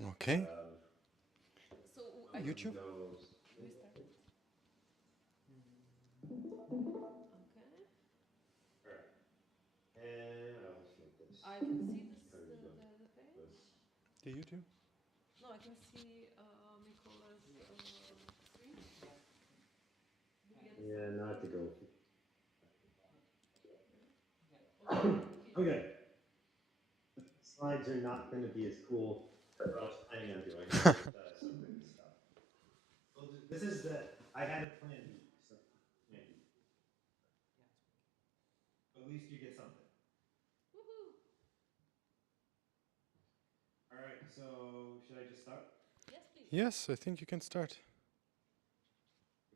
Okay. So YouTube? we started. Okay. And I'll just make this I can see this very good. the page. The YouTube? No, I can see Mikola's screen. Do we get Yeah, some not to feedback? go. Oh, the replication. Okay, slides are not going to be as cool as I was planning on doing with some of this stuff. This is I had a plan B, so plan B. At least you get something. Woohoo! All right, so should I just start? Yes, please. Yes, I think you can start.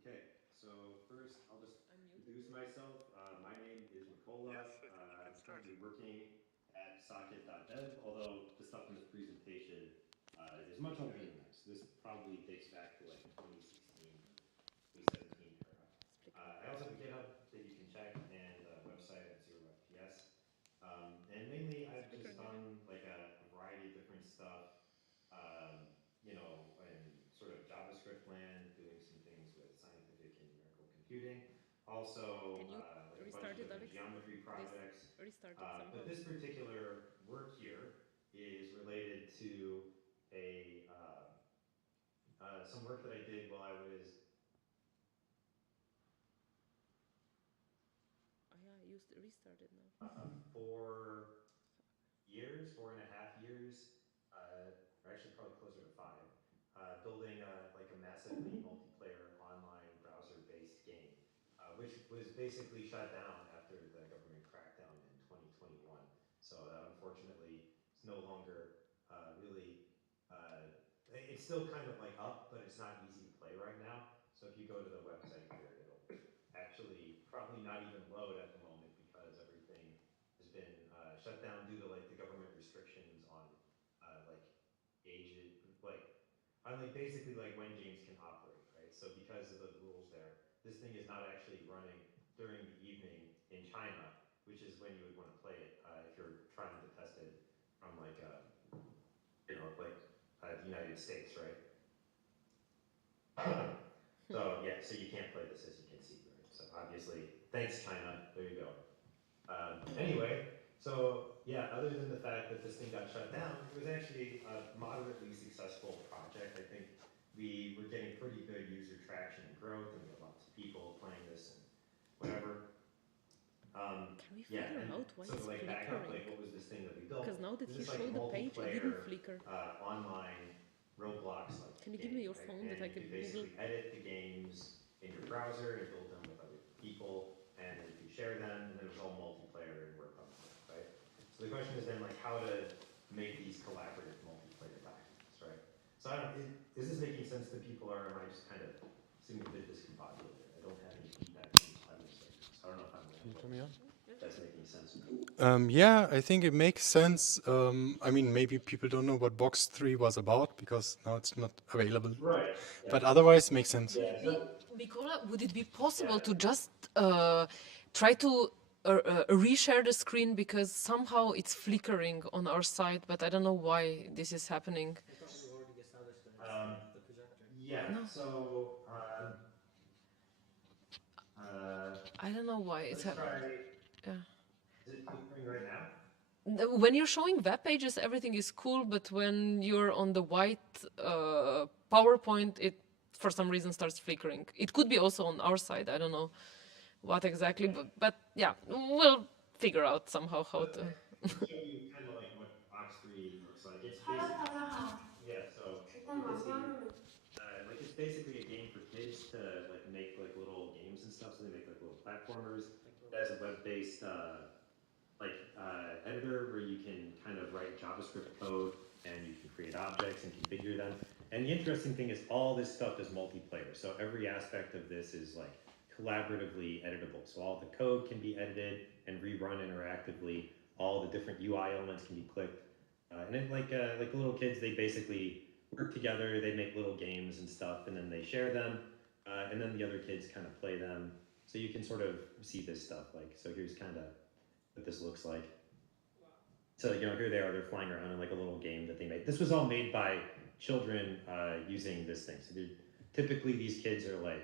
Okay, so first I'll just I'm muted. introduce myself. My name is Mikola. I'm currently working at socket.dev, although the stuff in this presentation is much older than that. So this probably dates back to like 2016, 2017 era. I also have a GitHub that you can check and a website at 0fps. And mainly I've just done like a variety of different stuff, in sort of JavaScript land, doing some things with scientific and numerical computing. Also, Can you like a bunch restart of it, different Alex? geometry Please projects. restart it But somehow. this particular work here is related to some work that I did while I was Oh yeah, you restarted now. 4 years, 4.5 years, or actually probably closer to 5, building like a massively multiplayer online browser-based game, which was basically shut down after the government crackdown in 2021. So that unfortunately is no longer really. Uh, it's still kind of like up, but it's not easy to play right now. So if you go to the website here, it'll actually probably not even load at the moment because everything has been shut down due to like the government restrictions on like age, like on like basically like when games can operate, right? So because of the rules there, this thing is not actually running during the evening in China, which is when you would want to play it if you're trying to test it from like like the United States, right? So yeah, so you can't play this as you can see, right? So obviously, thanks China. There you go. Anyway, so yeah, other than the fact that this thing got shut down, it was actually a moderately successful project. I think we were getting pretty good user traction and growth, and we had lots of people playing this and whatever. Can we Yeah, figure and out why so to it's like back up, flickering? like what was this thing that we built? Because now that This he is like a showed the page, it didn't multiplayer flicker. online Roblox like Can you give me game, your right? phone that And I you can could Google? basically edit the games in your browser and build them with other people, and then you could share them, and then it was all multiplayer and work on them, right? So the question is then like how to make these collaborative multiplayer documents, right? So is this making sense to people, or am I just kind of seeming a bit discombobulated? I don't have any feedback from the audience right now, so I don't know if I'm Can you like turn me on? that's making sense. Yeah, I think it makes sense. I mean, maybe people don't know what Box 3 was about because now it's not available. Right. Yeah. But otherwise, makes sense. Yeah. So, Mikola, would it be possible yeah. to just try to reshare the screen because somehow it's flickering on our side, but I don't know why this is happening. Yeah. No. So I don't know why it's let's happening. try. Yeah. Is it flickering right now? When you're showing web pages, everything is cool, but when you're on the white PowerPoint, it for some reason starts flickering. It could be also on our side. I don't know what exactly, but yeah, we'll figure out somehow how to. I can show you kind of like what Box 3 looks like. It's basically, yeah. So you can see, like it's basically a game for kids to like make like little games and stuff. So they make like little platformers. It has a web-based editor where you can kind of write JavaScript code and you can create objects and configure them. And the interesting thing is all this stuff is multiplayer. So every aspect of this is like collaboratively editable. So all the code can be edited and rerun interactively. All the different UI elements can be clicked. And then like little kids, they basically work together. They make little games and stuff, and then they share them. And then the other kids kind of play them. So you can sort of see this stuff. Like, so here's kind of what this looks like. So here they are, they're flying around in like a little game that they made. This was all made by children using this thing. So typically these kids are like,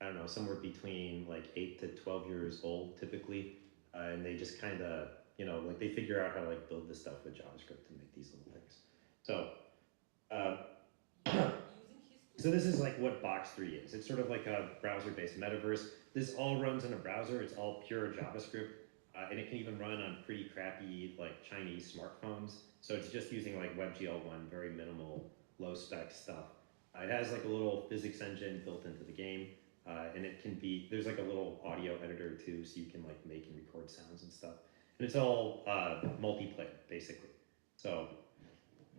I don't know, somewhere between like 8 to 12 years old typically, and they just kind of like they figure out how to like build this stuff with JavaScript to make these little things. So uh, so this is like what Box 3 is. It's sort of like a browser-based metaverse. This all runs in a browser. It's all pure JavaScript, and it can even run on pretty crappy like Chinese smartphones. So it's just using like WebGL1, very minimal, low-spec stuff. It has like a little physics engine built into the game, and it can be there's like a little audio editor too, so you can like make and record sounds and stuff. And it's all multiplayer basically. So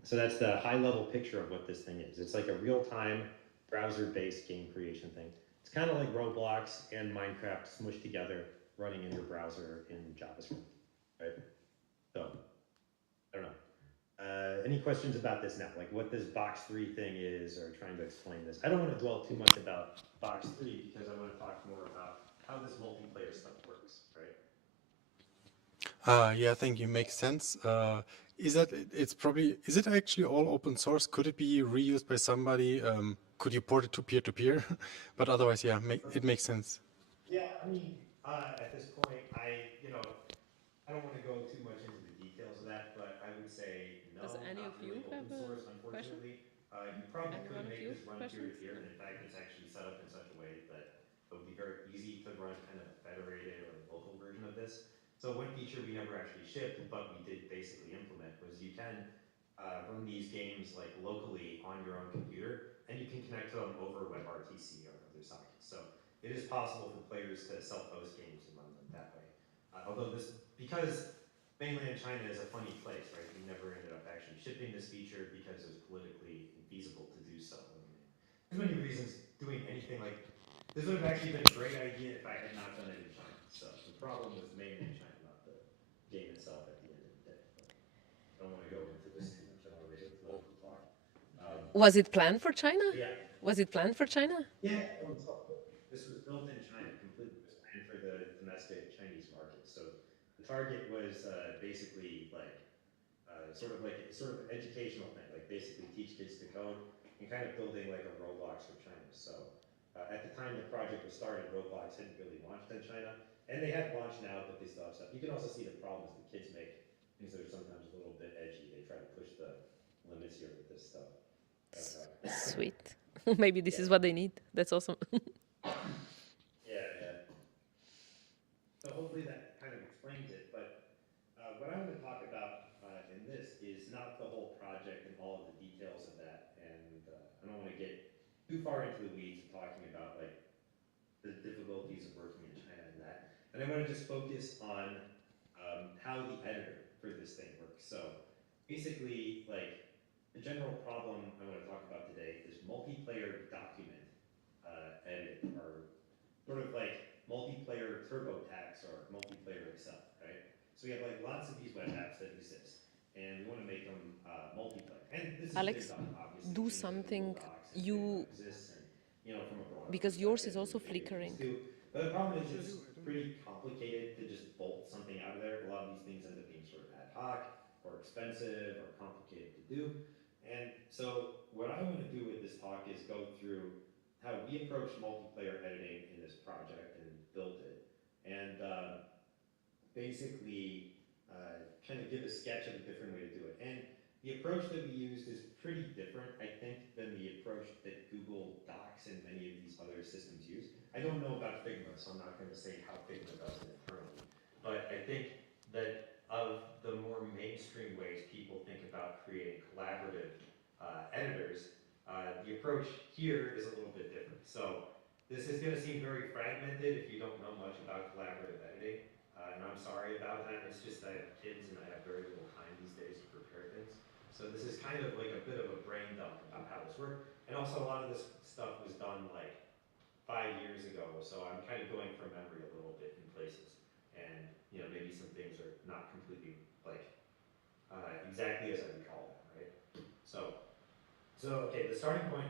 so that's the high level picture of what this thing is. It's like a real time browser based game creation thing. It's kind of like Roblox and Minecraft smushed together, running in your browser in JavaScript, right? So I don't know. Any questions about this now? Like what this Box 3 thing is, or trying to explain this? I don't want to dwell too much about Box 3 because I want to talk more about how this multiplayer stuff works, right? Yeah, thank you. Makes sense. Is that it's probably is it actually all open source? Could it be reused by somebody? Could you port it to peer to peer? But otherwise, yeah, it makes sense. Yeah, I mean, at this point, I don't want to go too much into the details of that, but I would say Does no, any of not really you have open a source, question? unfortunately. You probably Any one could of make you this run peer to questions? peer, No. and in fact, it's actually set up in such a way that it would be very easy to run kind of a federated or local version of this. So one feature we never actually shipped, but we did basically implement was you can run these games like locally on your own computer, and you can connect to them over WebRTC or other sockets. So it is possible for players to self-host games and run them that way. Although because mainland China is a funny place, right? We never ended up actually shipping this feature because it was politically infeasible to do so. I mean, there's many reasons doing anything like this would have actually been a great idea if I had not done it in China. So the problem was mainland China, not the game itself at the end of the day. But I don't want to go into this too much. I don't want to make it political talk. Was it planned for China? Yeah, Was it planned for China? yeah, no, it's all good. This was built in China completely. It was planned for the domestic Chinese market. So the target was basically like sort of an educational thing, like basically teach kids to code and kind of building like a Roblox for China. So at the time the project was started, Roblox hadn't really launched in China, and they have launched now, but they still have stuff. You can also see the problem is the kids make things that are sometimes a little bit edgy. They try to push the limits here with this stuff. But, Sweet. Maybe this yeah, is what they need. That's awesome. yeah, yeah. So hopefully that kind of explains it. But what I want to talk about in this is not the whole project and all of the details of that, and I don't want to get too far into the weeds of talking about like the difficulties of working in China and that. And I want to just focus on how the editor for this thing works. So basically, like the general problem I want to talk about today is multiplayer document editing, or sort of like multiplayer TurboTax or multiplayer Excel, right? So we have like lots of these web apps that exist, and we want to make them multiplayer. And this has been Alex, done, obviously, do things like Google something Docs and things like you this, and from a broader because yours is perspective, also there's bigger things flickering. too. But the problem is What do I do? it's I don't know. pretty complicated to just bolt something out of there. A lot of these things end up being sort of ad hoc or expensive or complicated to do. And so what I want to do with this talk is go through how we approached multiplayer editing in this project and built it, and basically kind of give a sketch of a different way to do it. And the approach that we used is pretty different, I think, than the approach that Google Docs and many of these other systems use. I don't know about Figma, so I'm not going to say how Figma does it internally. But I think that of the more mainstream ways people think about creating collaborative editors, the approach here is a little bit different. So this is going to seem very fragmented if you don't know much about collaborative editing. And I'm sorry about that. It's just I have kids and I have very little time these days to prepare things. So this is kind of like a bit of a brain dump about how this worked. And also a lot of this stuff was done like 5 years ago. So I'm kind of going from memory a little bit in places. And, maybe some things are not completely like exactly as I recall them, right? So, okay, the starting point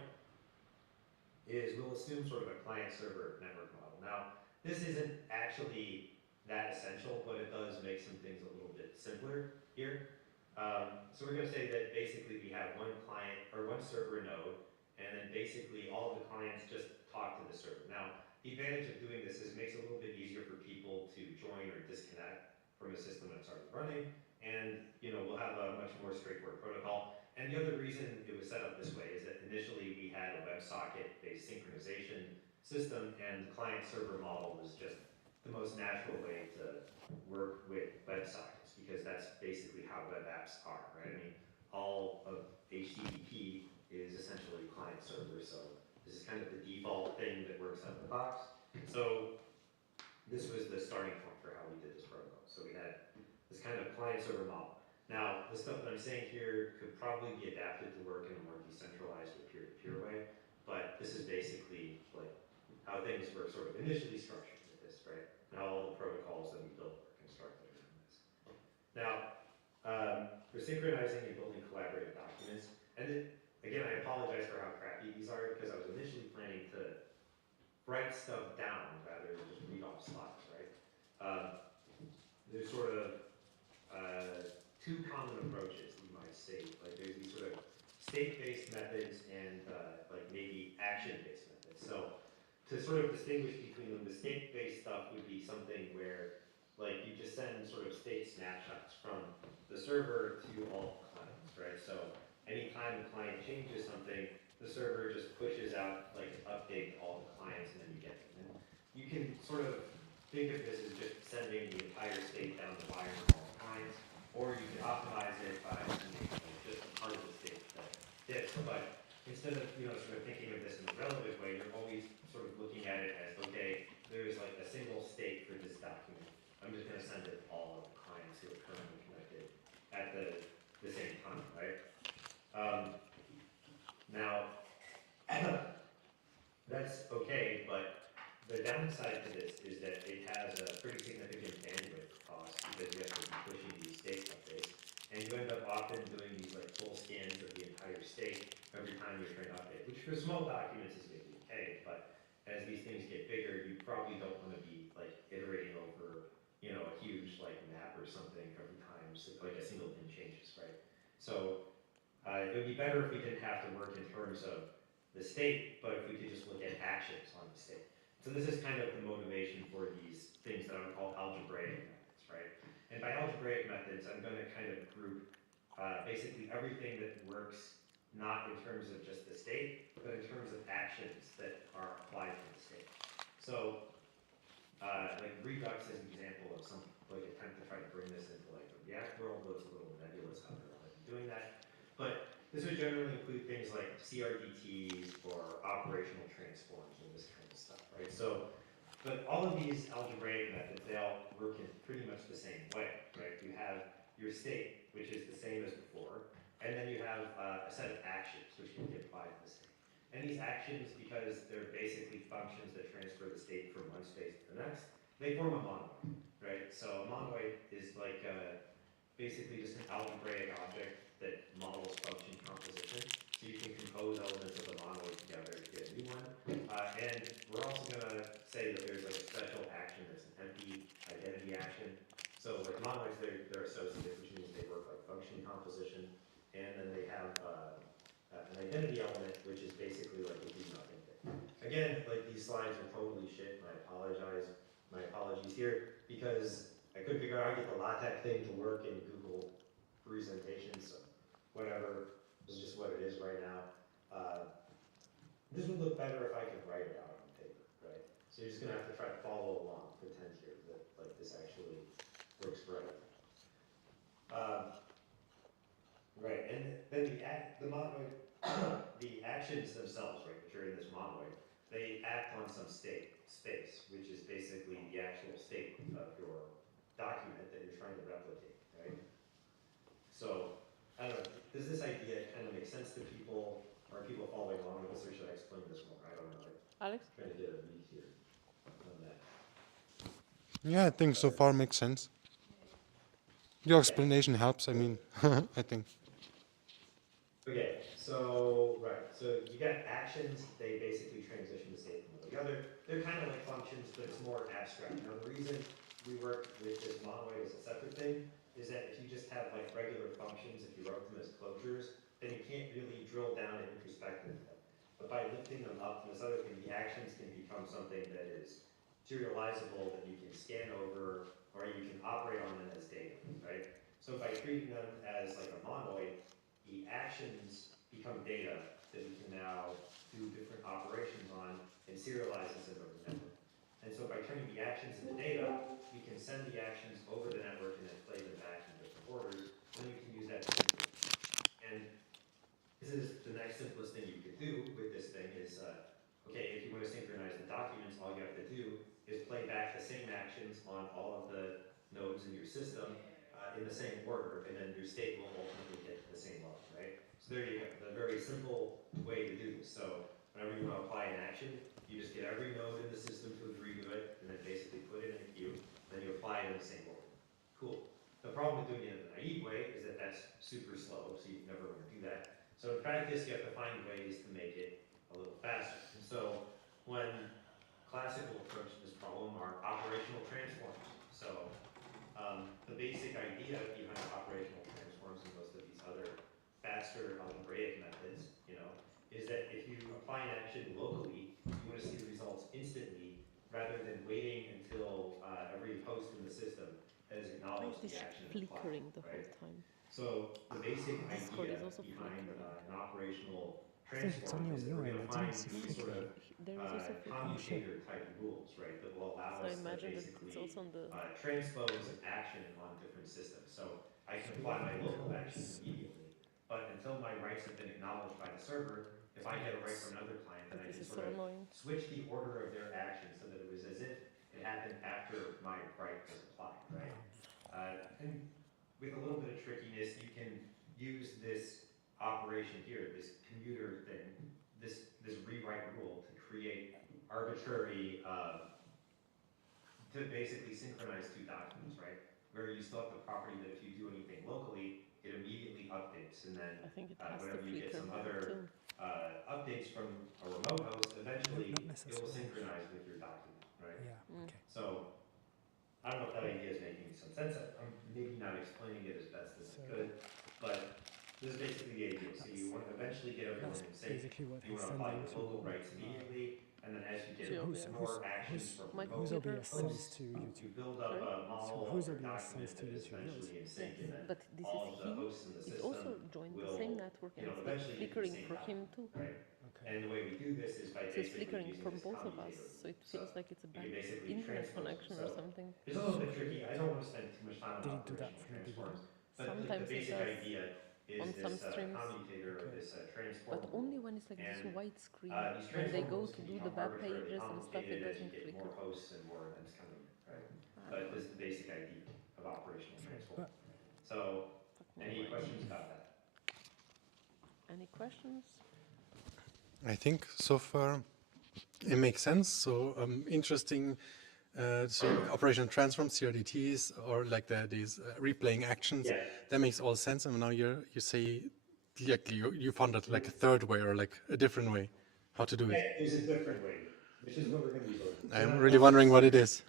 is we'll assume sort of a client-server network model. Now, this isn't actually that essential, but it does make some things a little bit simpler here. So we're going to say that basically we have one client or one server node, and then basically all of the clients just talk to the server. Now, the advantage of doing this is it makes it a little bit easier for people to join or disconnect from a system that's already running, and we'll have a much more straightforward protocol. And the other reason it was set up this way is that initially we had a WebSocket-based synchronization system, and the client-server model was just the most natural way to work with WebSockets, because that's basically how web apps are, right? I mean, all of HTTP is essentially client-server, so this is kind of the default thing that works out of the box. So this was the starting point for how we did this protocol. So we had this kind of client-server model. Now, the stuff that I'm saying here could probably be adapted to work in a more decentralized or peer-to-peer way, but this is basically like how things were sort of initially structured with this, right? And how all the protocols that we built were constructed around this. Now, we're synchronizing and building collaborative documents. And again, I apologize for how crappy these are, because I was initially planning to write stuff down rather than just read off slides, right? There's sort of two common approaches that you might see. Like there's these sort of state-based methods and like maybe action-based methods. So to sort of distinguish between them, the state-based stuff would be something where like you just send sort of state snapshots from the server to all the clients, right? So anytime the client changes something, the server just pushes out like an update to all the clients, and then you get them. And you can sort of think of this as just sending the entire state down the wire to all the clients, or you can optimize it by sending just a part of the state that fits. But instead of sort of thinking of this in a relative way, you're always sort of looking at it as, okay, there's like a single state for this document. I'm just going to send it to all of the clients who are currently connected at the same time, right? Now, that's okay, but the downside to this is that it has a pretty significant bandwidth cost, because you have to be pushing these state updates, and you end up often doing these like full scans of the entire state every time you're trying to update, which for small documents is maybe okay, but as these things get bigger, you probably don't want to be like iterating over a huge like map or something every time, so, like a single thing changes, right? So it would be better if we didn't have to work in terms of the state, but if we could just look at actions on the state. So this is kind of the motivation for these things that I would call algebraic methods, right? And by algebraic methods, I'm going to kind of group basically everything that works not in terms of just the state, but in terms of actions that are applied to the state. So like Redux is an example of some like attempt to try to bring this into like the React world, though it's a little nebulous how they're already doing that. But this would generally include things like CRDTs or operational transforms and this kind of stuff, right? So, but all of these algebraic methods, they all work in pretty much the same way, right? You have your state, which is the same as before, and then you have a set of actions which can be applied to the state. And these actions, because they're basically functions that transfer the state from one state to the next, they form a monoid, right? So a monoid is like basically just an algebraic object that models function composition. So you can compose elements of the monoid together to get a new one. And we're also going to say that there's like a special action that's an empty identity action. So like monoids, they're associative, which means they work like function composition. And then they have an identity element, which is basically like a do nothing thing. Again, like these slides are totally shit, and I apologize. My apologies here, because I couldn't figure out how to get the LaTeX thing to work in Google presentations, so whatever, this is just what it is right now. This would look better if I could write it out on paper, right? So you're just gonna have to try to follow along, pretend here that like this actually works for everything. Right, and then the monoid, the actions themselves, right, which are in this monoid, they act on some space, which is basically the actual state of your document that you're trying to replicate, right? So, I don't know, does this idea kind of make sense to people? Are people following along with this, or should I explain this more? I don't know. Alex? I'm trying to get a read here on that. Yeah, I think so far makes sense. Your explanation helps, I mean, I think. Okay, so, right, so you got actions, they basically transition the state from one to the other. They're kind of like functions, but it's more abstract. Now, the reason we work with this monoid as a separate thing is that if you just have like regular functions, if you wrote them as closures, then you can't really drill down and introspect into them. But by lifting them up, and this other thing, the actions can become something that is serializable, that you can scan over, or you can operate on them as data, right? So by treating them as like a monoid, the actions become data that we can now do different operations on and serializes it over the network. And so by turning the actions into data, we can send the actions over the network and then play them back in different orders, and then we can use that to synchronize. And this is the next simplest thing you could do with this thing is, okay, if you want to synchronize the documents, all you have to do is play back the same actions on all of the nodes in your system in the same order, and then your state will ultimately get to the same level, right? So there you go, the very simple way to do this. So whenever you want to apply an action, you just get every node in the system to agree to it, and then basically put it in a queue, and then you apply it in the same order. Cool. The problem with doing it in the naive way is that that's super slow, so you never want to do that. So in practice, you have to find ways to make it a little faster. And so one classical approach to this problem are operational transforms. So the basic idea behind operational transforms and most of these other faster algebraic methods, is that if you apply an action locally, you want to see the results instantly rather than waiting until every host in the system has Why is acknowledged this the action and applied, flickering the whole right? time? So the basic Discord idea is also behind flickering. an operational I think it's transform only is on that your we're end. going I to didn't find see these sort flickering. of There is also flickering. commutator type rules, right, that will allow So I us to imagine that it's basically also on the. transpose an action on different systems. So I can apply my local actions immediately, but until my rights have been acknowledged by the server, if I get a right from another client, then But I this can is so sort of annoying. switch the order of their actions so that it was as if it happened after my right was applied, right? And with a little bit of trickiness, you can use this operation here, this commuter thing, this rewrite rule to create arbitrary, to basically synchronize two documents, right? Where you still have the property that if you do anything locally, it immediately updates, and then I think it has to whenever you get flicker some now other too. updates from a remote host, eventually Not it will necessarily. synchronize with your document, right? Yeah. Okay. So I don't know if that idea is making some sense. I'm maybe not explaining it as best as I could, but this is basically the idea. So you want to eventually get everyone That's in sync. basically what You he's want to apply sending your to. local rights immediately, and then as you get So more actions from my remote whose computer OBS sends hosts, to you YouTube? build up Sorry? a So model whose or OBS document sends to that is YouTube? Yours. eventually in sync, Yes, and then but this is all of the he hosts in the is system also joined the will, same network and it's like eventually get to the flickering same for him document, too. right? Okay. And the way we do this is by So it's basically flickering using from this both of us. commutator So rule. it So feels like it's a you bad can basically internet transpose them. connection or So something. it's a little bit tricky. I don't want to spend too much time on Did he do that operational from the beginning? transforms, but like, Sometimes the it basic does idea is on some this streams, commutator or Okay. this transform but rule. only when it's like this And white screen. these When they transform go rules to can do the become web arbitrarily pages and stuff, it complicated as you doesn't get flicker. more hosts and more events coming in, right? I But don't this know. is the basic idea of operational transform. But So Fuck my any brain. questions about that? Any questions? I think so far it makes sense. So interesting. So operational transforms, CRDTs, or like these replaying actions, Yeah. that makes all sense. And now you say like you found out like a third way or like a different way how to do it. Yeah, there's a different way, which is what we're going to be building. So I'm really wondering what it is.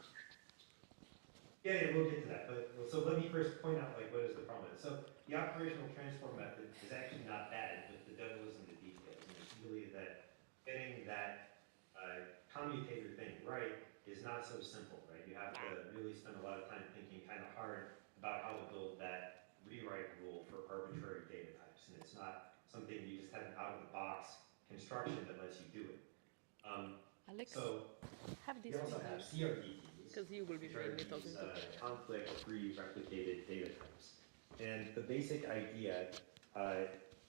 Yeah, we'll get to that. But so let me first point out like what is the problem. So the operational transform method is actually not bad, but the devil is in the details. And it's really that getting that commutator thing right is not so simple, right? You have to really spend a lot of time thinking kind of hard about how to build that rewrite rule for arbitrary data types. And it's not something you just have an out-of-the-box construction that lets you do it. Alex, So have this we also with have you. CRDTs, Because you will be which are mainly talking these to. conflict-free replicated data types. And the basic idea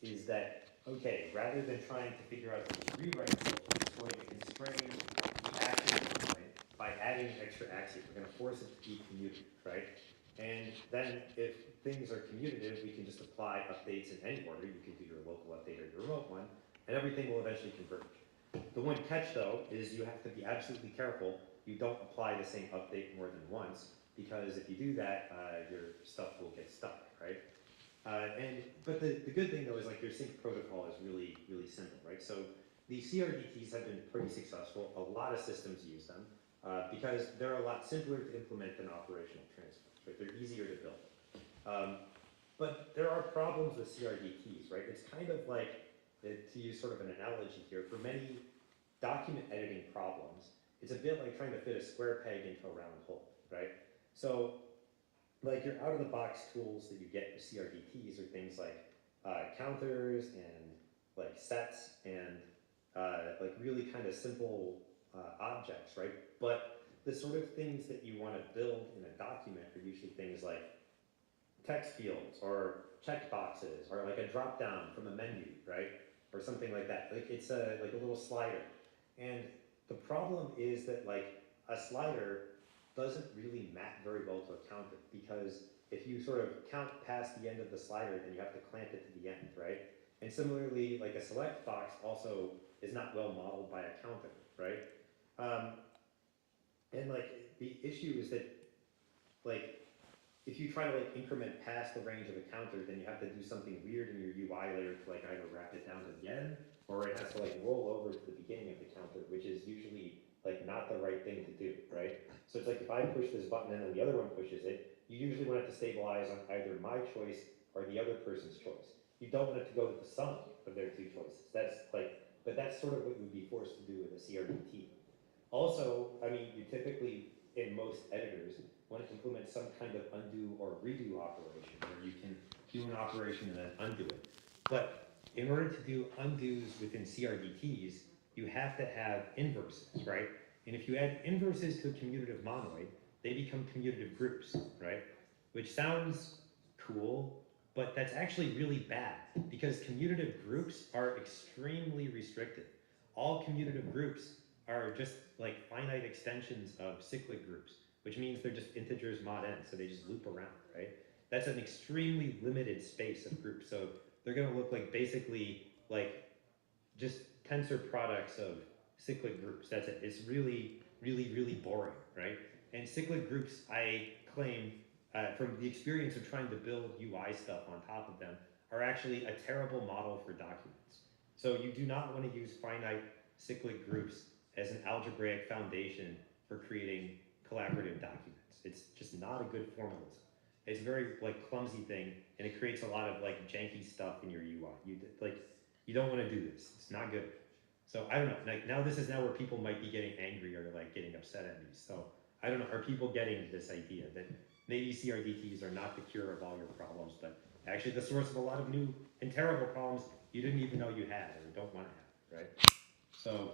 is that, okay, rather than trying to figure out these rewrite rules, we're just going to constrain the action point by adding extra axes. We're going to force it to be commutative, right? And then if things are commutative, we can just apply updates in any order. You can do your local update or your remote one, and everything will eventually converge. The one catch, though, is you have to be absolutely careful you don't apply the same update more than once, because if you do that, your stuff will get stuck, right? But the good thing, though, is like your sync protocol is really, really simple, right? So these CRDTs have been pretty successful. A lot of systems use them because they're a lot simpler to implement than operational transforms, right? They're easier to build. But there are problems with CRDTs, right? It's kind of like, to use sort of an analogy here, for many document editing problems, it's a bit like trying to fit a square peg into a round hole, right? So like your out of the box tools that you get with CRDTs are things like counters and like sets and like really kind of simple objects, right? But the sort of things that you want to build in a document are usually things like text fields or check boxes or like a drop down from a menu, right? Or something like that. Like it's like a little slider. And the problem is that like a slider doesn't really map very well to a counter, because if you sort of count past the end of the slider, then you have to clamp it to the end, right? And similarly, like a select box also is not well modeled by a counter, right? Um, and like the issue is that like if you try to like increment past the range of a counter, then you have to do something weird in your UI layer to like either wrap it down to the end, or it has to like roll over to the beginning of the counter, which is usually like not the right thing to do, right? So it's like if I push this button and then the other one pushes it, you usually want it to stabilize on either my choice or the other person's choice. You don't want it to go to the sum of their two choices. That's like, but that's sort of what you would be forced to do with a CRDT. Also, I mean, you typically, in most editors, want to implement some kind of undo or redo operation, where you can do an operation and then undo it. But in order to do undos within CRDTs, you have to have inverses, right? And if you add inverses to a commutative monoid, they become commutative groups, right? Which sounds cool, but that's actually really bad, because commutative groups are extremely restricted. All commutative groups are just like finite extensions of cyclic groups, which means they're just integers mod n, so they just loop around, right? That's an extremely limited space of groups. So they're gonna look like basically like just tensor products of cyclic groups. That's it. It's really, really, really boring, right? And cyclic groups, I claim, from the experience of trying to build UI stuff on top of them, are actually a terrible model for documents. So you do not want to use finite cyclic groups as an algebraic foundation for creating collaborative documents. It's just not a good formalism. It's a very like clumsy thing, and it creates a lot of like janky stuff in your UI. You don't want to do this. It's not good. So I don't know. Like now, this is now where people might be getting angry or like getting upset at me. So I don't know. Are people getting this idea that maybe CRDTs are not the cure of all your problems, but actually the source of a lot of new and terrible problems you didn't even know you had or don't want to have, right? So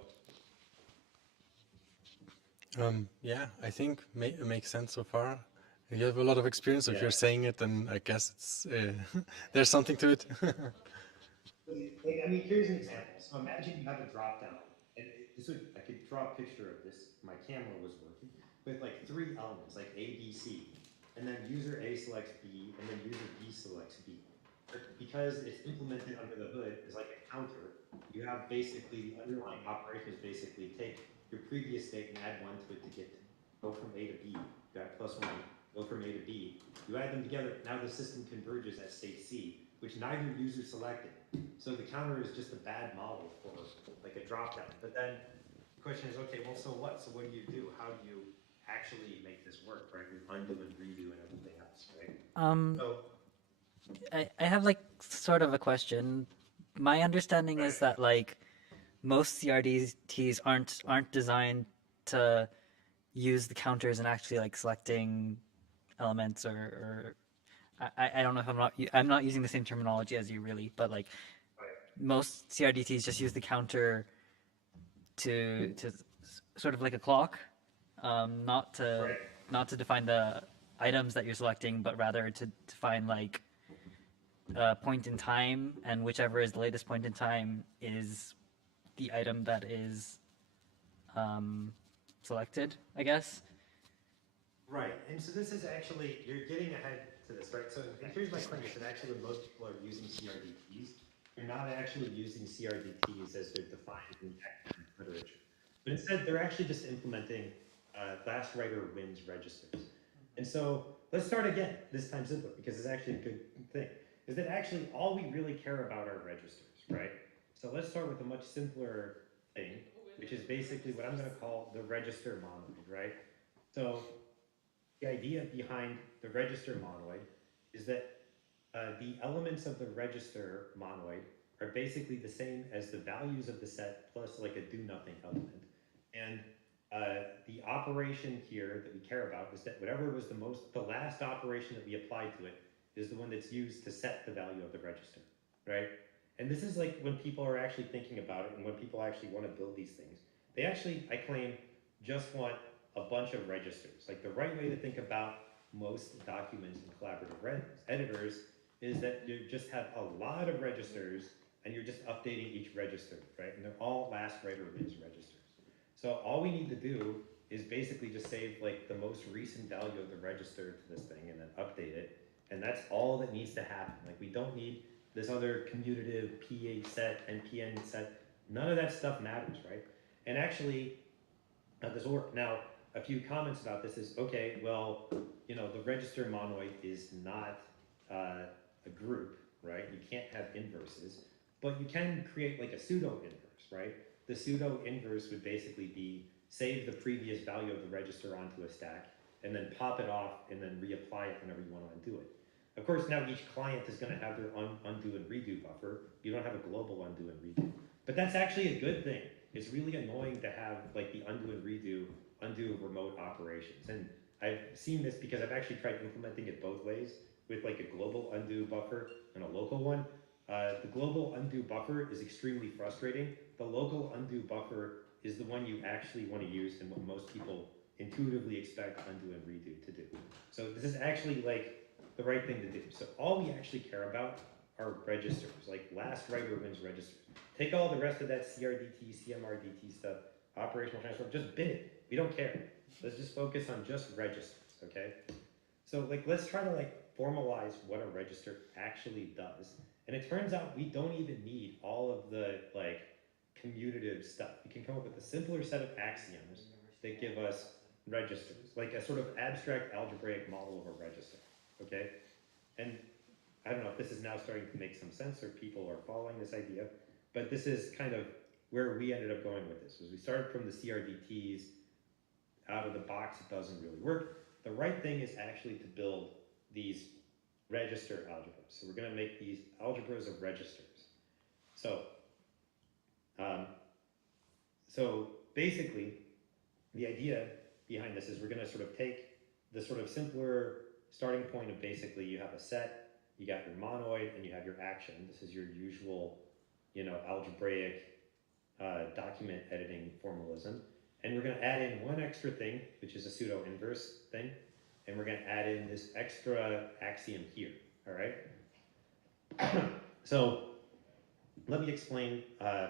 Yeah, I think it makes sense so far. You have a lot of experience. If yeah. you're saying it, then I guess it's there's something to it. Like, I mean, here's an example. So imagine you have a drop down, and I could draw a picture of this. My camera was working with like three elements, like A, B, C, and then user A selects B, and then user B selects B. Because it's implemented under the hood as like a counter, you have basically the underlying operation is basically take your previous state and add one to it to go from A to B. You add plus one, go from A to B. You add them together. Now the system converges at state C, which neither user selected. So the counter is just a bad model for like a dropdown. But then the question is, okay, well, so what? So what do? How do you actually make this work, right? With undo and redo and everything else, right? So, I have like sort of a question. My understanding is that like most CRDTs aren't designed to use the counters and actually like selecting elements or I don't know if I'm not using the same terminology as you really, but like most CRDTs just use the counter to sort of like a clock, not to define the items that you're selecting, but rather to define like a point in time, and whichever is the latest point in time is the item that is selected, I guess. right, and so this is actually, you're getting ahead to this, right? So and here's my point, is that actually when most people are using CRDTs, they're not actually using CRDTs as they're defined in the academic literature. But instead, they're actually just implementing last writer wins registers. And so let's start again, this time simpler, because it's actually a good thing, is that actually all we really care about are registers, right? So let's start with a much simpler thing, which is basically what I'm going to call the register monoid, right? So the idea behind the register monoid is that the elements of the register monoid are basically the same as the values of the set plus like a do nothing element. And the operation here that we care about is that whatever was the last operation that we applied to it is the one that's used to set the value of the register, right? And this is like when people are actually thinking about it and when people actually want to build these things, they actually, I claim, just want a bunch of registers. Like the right way to think about most documents and collaborative editors is that you just have a lot of registers and you're just updating each register, right? And they're all last writer wins registers. So all we need to do is basically just save like the most recent value of the register to this thing and then update it. And that's all that needs to happen. Like we don't need this other commutative PA set and PN set. None of that stuff matters, right? And actually, this will work. Now, a few comments about this is, okay, well, you know, the register monoid is not a group, right? You can't have inverses, but you can create like a pseudo inverse, right? The pseudo inverse would basically be save the previous value of the register onto a stack and then pop it off and then reapply it whenever you want to undo it. Of course, now each client is going to have their undo and redo buffer. You don't have a global undo and redo, but that's actually a good thing. It's really annoying to have like the undo and redo, undo remote operations. And I've seen this because I've actually tried implementing it both ways with like a global undo buffer and a local one. The global undo buffer is extremely frustrating. The local undo buffer is the one you actually want to use and what most people intuitively expect undo and redo to do. So this is actually like the right thing to do. So all we actually care about are registers, like last writer wins registers. Take all the rest of that CRDT, CMRDT stuff, operational transform, just bin it. We don't care. Let's just focus on just registers, okay? So like, let's try to like formalize what a register actually does. And it turns out we don't even need all of the like commutative stuff. We can come up with a simpler set of axioms that give us registers, like a sort of abstract algebraic model of a register, okay? And I don't know if this is now starting to make some sense or people are following this idea, but this is kind of where we ended up going with this. Was we started from the CRDTs, out of the box, it doesn't really work. The right thing is actually to build these register algebras. So we're going to make these algebras of registers. So, so basically, the idea behind this is we're going to sort of take the sort of simpler starting point of basically you have a set, you got your monoid, and you have your action. This is your usual, you know, algebraic document editing formalism. And we're going to add in one extra thing, which is a pseudo inverse thing. And we're going to add in this extra axiom here, all right? So let me explain,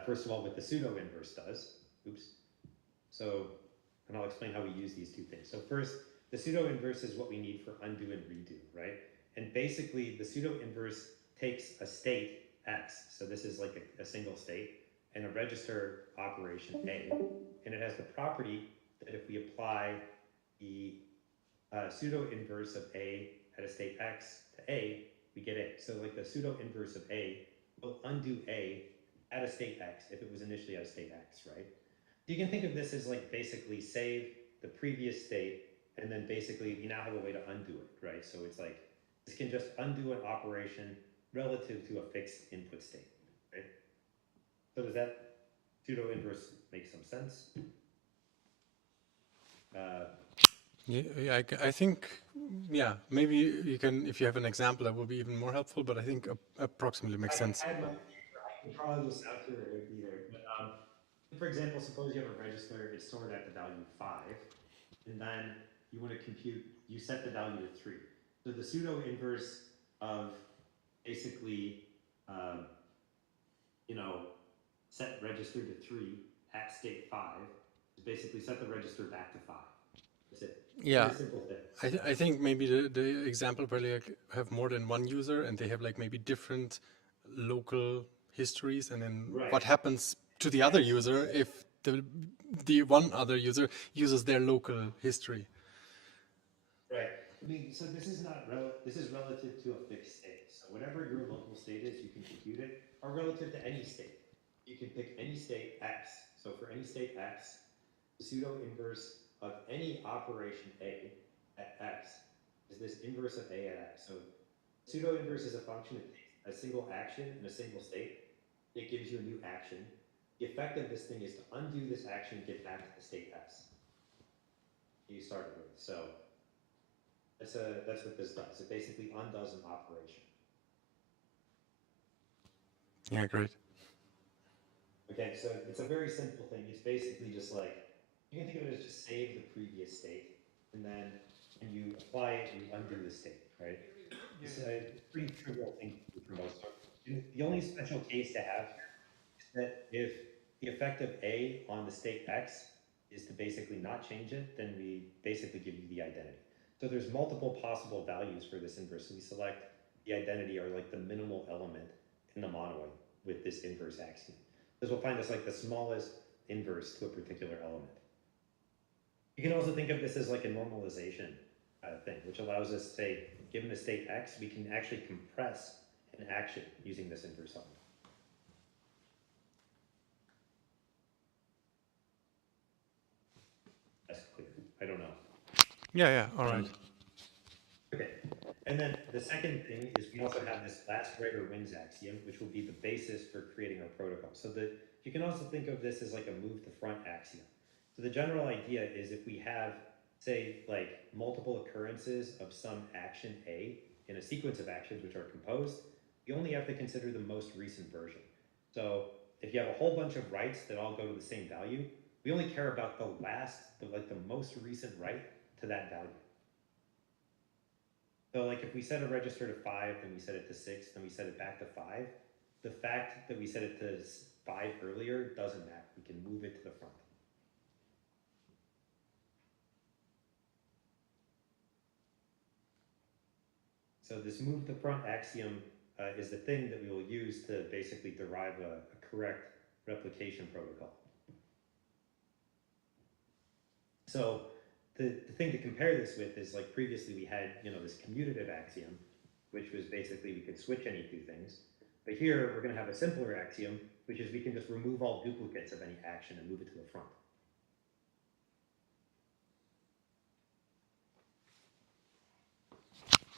first of all, what the pseudo inverse does. Oops. So, and I'll explain how we use these two things. So first, the pseudo inverse is what we need for undo and redo, right? And basically, the pseudo inverse takes a state X. So this is like a single state and a register operation A. And it has the property that if we apply the pseudo inverse of A at a state X to A, we get A. So like the pseudo inverse of A will undo A at a state X if it was initially at a state X, right? You can think of this as like basically save the previous state and then basically you now have a way to undo it, right? So it's like this can just undo an operation relative to a fixed input state, right? So does that pseudo inverse make some sense? I think, yeah, maybe you can, if you have an example, that will be even more helpful, but I think approximately makes sense. I can probably just out here, it would be there. But for example, suppose you have a register, it's stored at the value 5, and then you want to compute, you set the value to 3. So the pseudo inverse of basically, you know, set register to 3 at state 5 is basically set the register back to 5. That's it. Yeah, Very simple thing. I think maybe the example probably like have more than one user and they have like maybe different local histories, and then Right. what happens to the other user if the one other user uses their local history. Right. I mean, so this is not this is relative to a fixed state. So whatever your local state is, you can compute it, or relative to any state. You can pick any state X. So for any state X, the pseudo inverse of any operation A at X is this inverse of A at X. So Pseudo inverse is a function that takes a single action in a single state. It gives you a new action. The effect of this thing is to undo this action, get back to the state S you started with. So that's what this does. It basically undoes an operation. Yeah, great. Okay, so it's a very simple thing. It's basically just like, you can think of it as just save the previous state, and then when you apply it, you undo the state, right? It's a pretty trivial thing to do for most folks. The only special case to have here is that if the effect of A on the state X is to basically not change it, then we basically give you the identity. So there's multiple possible values for this inverse. We select the identity or like the minimal element in the monoid with this inverse axiom. This will find us like the smallest inverse to a particular element. You can also think of this as like a normalization thing, which allows us to say, given the state X, we can actually compress an action using this inverse element. That's clear. I don't know. Yeah, all right. Okay. And then the second thing is we also have this last writer wins axiom, which will be the basis for creating our protocol. So that you can also think of this as like a move to front axiom. So the general idea is if we have, say, like multiple occurrences of some action A in a sequence of actions which are composed, you only have to consider the most recent version. So if you have a whole bunch of writes that all go to the same value, we only care about the most recent write to that value. So like if we set a register to 5, then we set it to 6, then we set it back to 5, the fact that we set it to 5 earlier doesn't matter. We can move it to the front. So this move to front axiom is the thing that we will use to basically derive a correct replication protocol. So the thing to compare this with is like previously we had, this commutative axiom, which was basically we could switch any two things. But here we're going to have a simpler axiom, which is we can just remove all duplicates of any action and move it to the front.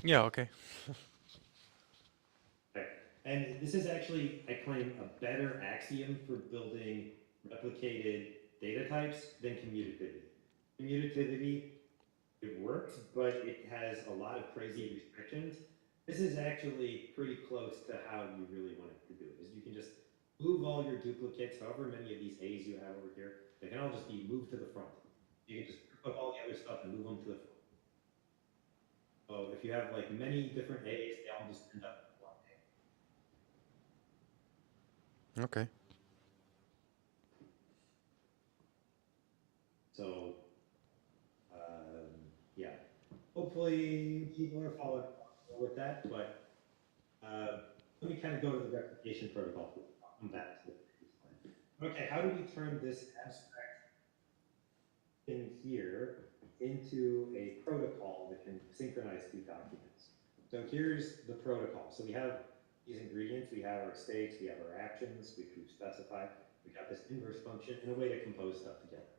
Yeah, okay. Okay. And this is actually, I claim, a better axiom for building replicated data types than commutativity. Commutativity, it works, but it has a lot of crazy restrictions. This is actually pretty close to how you really want it to do it. Is you can just move all your duplicates, however many of these A's you have over here, they can all just be moved to the front. You can just put all the other stuff and move them to the front. So if you have like many different A's, they all just end up in one A. Okay. So yeah, hopefully people are following along with that, but let me kind of go to the replication protocol. I'll come back to the previous slide. Okay, how do we turn this abstract thing here into a protocol that can synchronize two documents? So here's the protocol. So we have these ingredients, we have our states, we have our actions, which we've specified. We got this inverse function and a way to compose stuff together.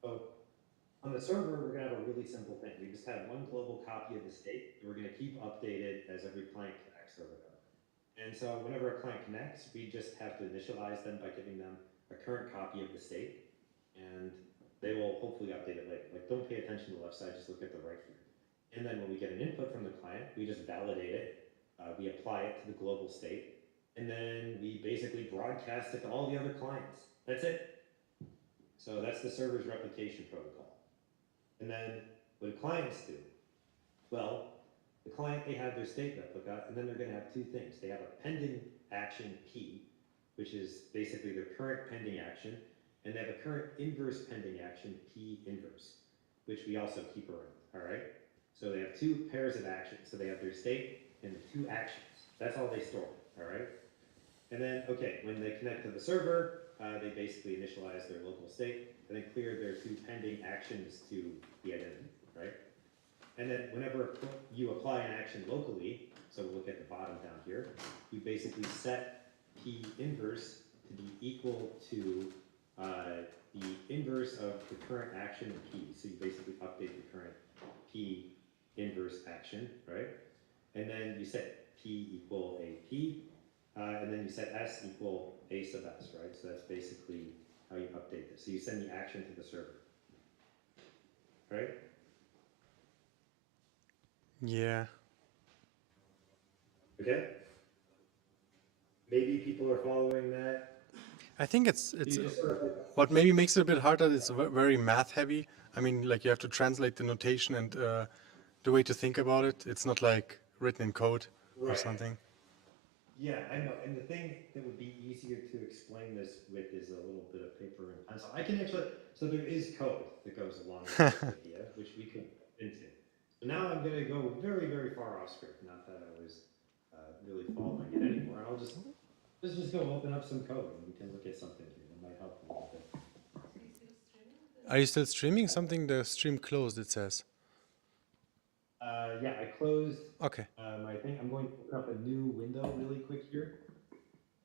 So on the server, we're going to have a really simple thing. We just have one global copy of the state that we're going to keep updated as every client connects or whatever. And so whenever a client connects, we just have to initialize them by giving them a current copy of the state, and they will hopefully update it later. Like, don't pay attention to the left side, just look at the right here. And then when we get an input from the client, we just validate it, we apply it to the global state, and then we basically broadcast it to all the other clients. That's it. So that's the server's replication protocol. And then what do clients do? Well, the client, they have their state replica, and then they're going to have two things. They have a pending action P, which is basically their current pending action, and they have a current inverse pending action P inverse, which we also keep around, all right? So they have two pairs of actions. So they have their state and the two actions. That's all they store, all right? And then, okay, when they connect to the server, they basically initialize their local state, and then clear their two pending actions to the identity, right? And then whenever you apply an action locally, so we'll look at the bottom down here, you basically set P inverse to be equal to the inverse of the current action of P. So you basically update the current P inverse action, right? and then you set P equal a P, and then you set S equal a sub S, right? So that's basically how you update this. So you send the action to the server, right? Yeah. Okay. Maybe people are following that. I think it's You just sort of like, what maybe makes it a bit harder. It's very math heavy. I mean, like you have to translate the notation and the way to think about it. It's not like written in code or right. something. Yeah, I know. And the thing that would be easier to explain this with is a little bit of paper and pencil. I can actually, so there is code that goes along with this idea, which we could get into. So now I'm going to go very, very far off script. Not that I was really following it anymore. And I'll just, let's just go open up some code and we can look at something here that might help a little bit. Are you still streaming something? The stream closed, it says. Yeah, I closed Okay. my thing. I'm going to open up a new window really quick here.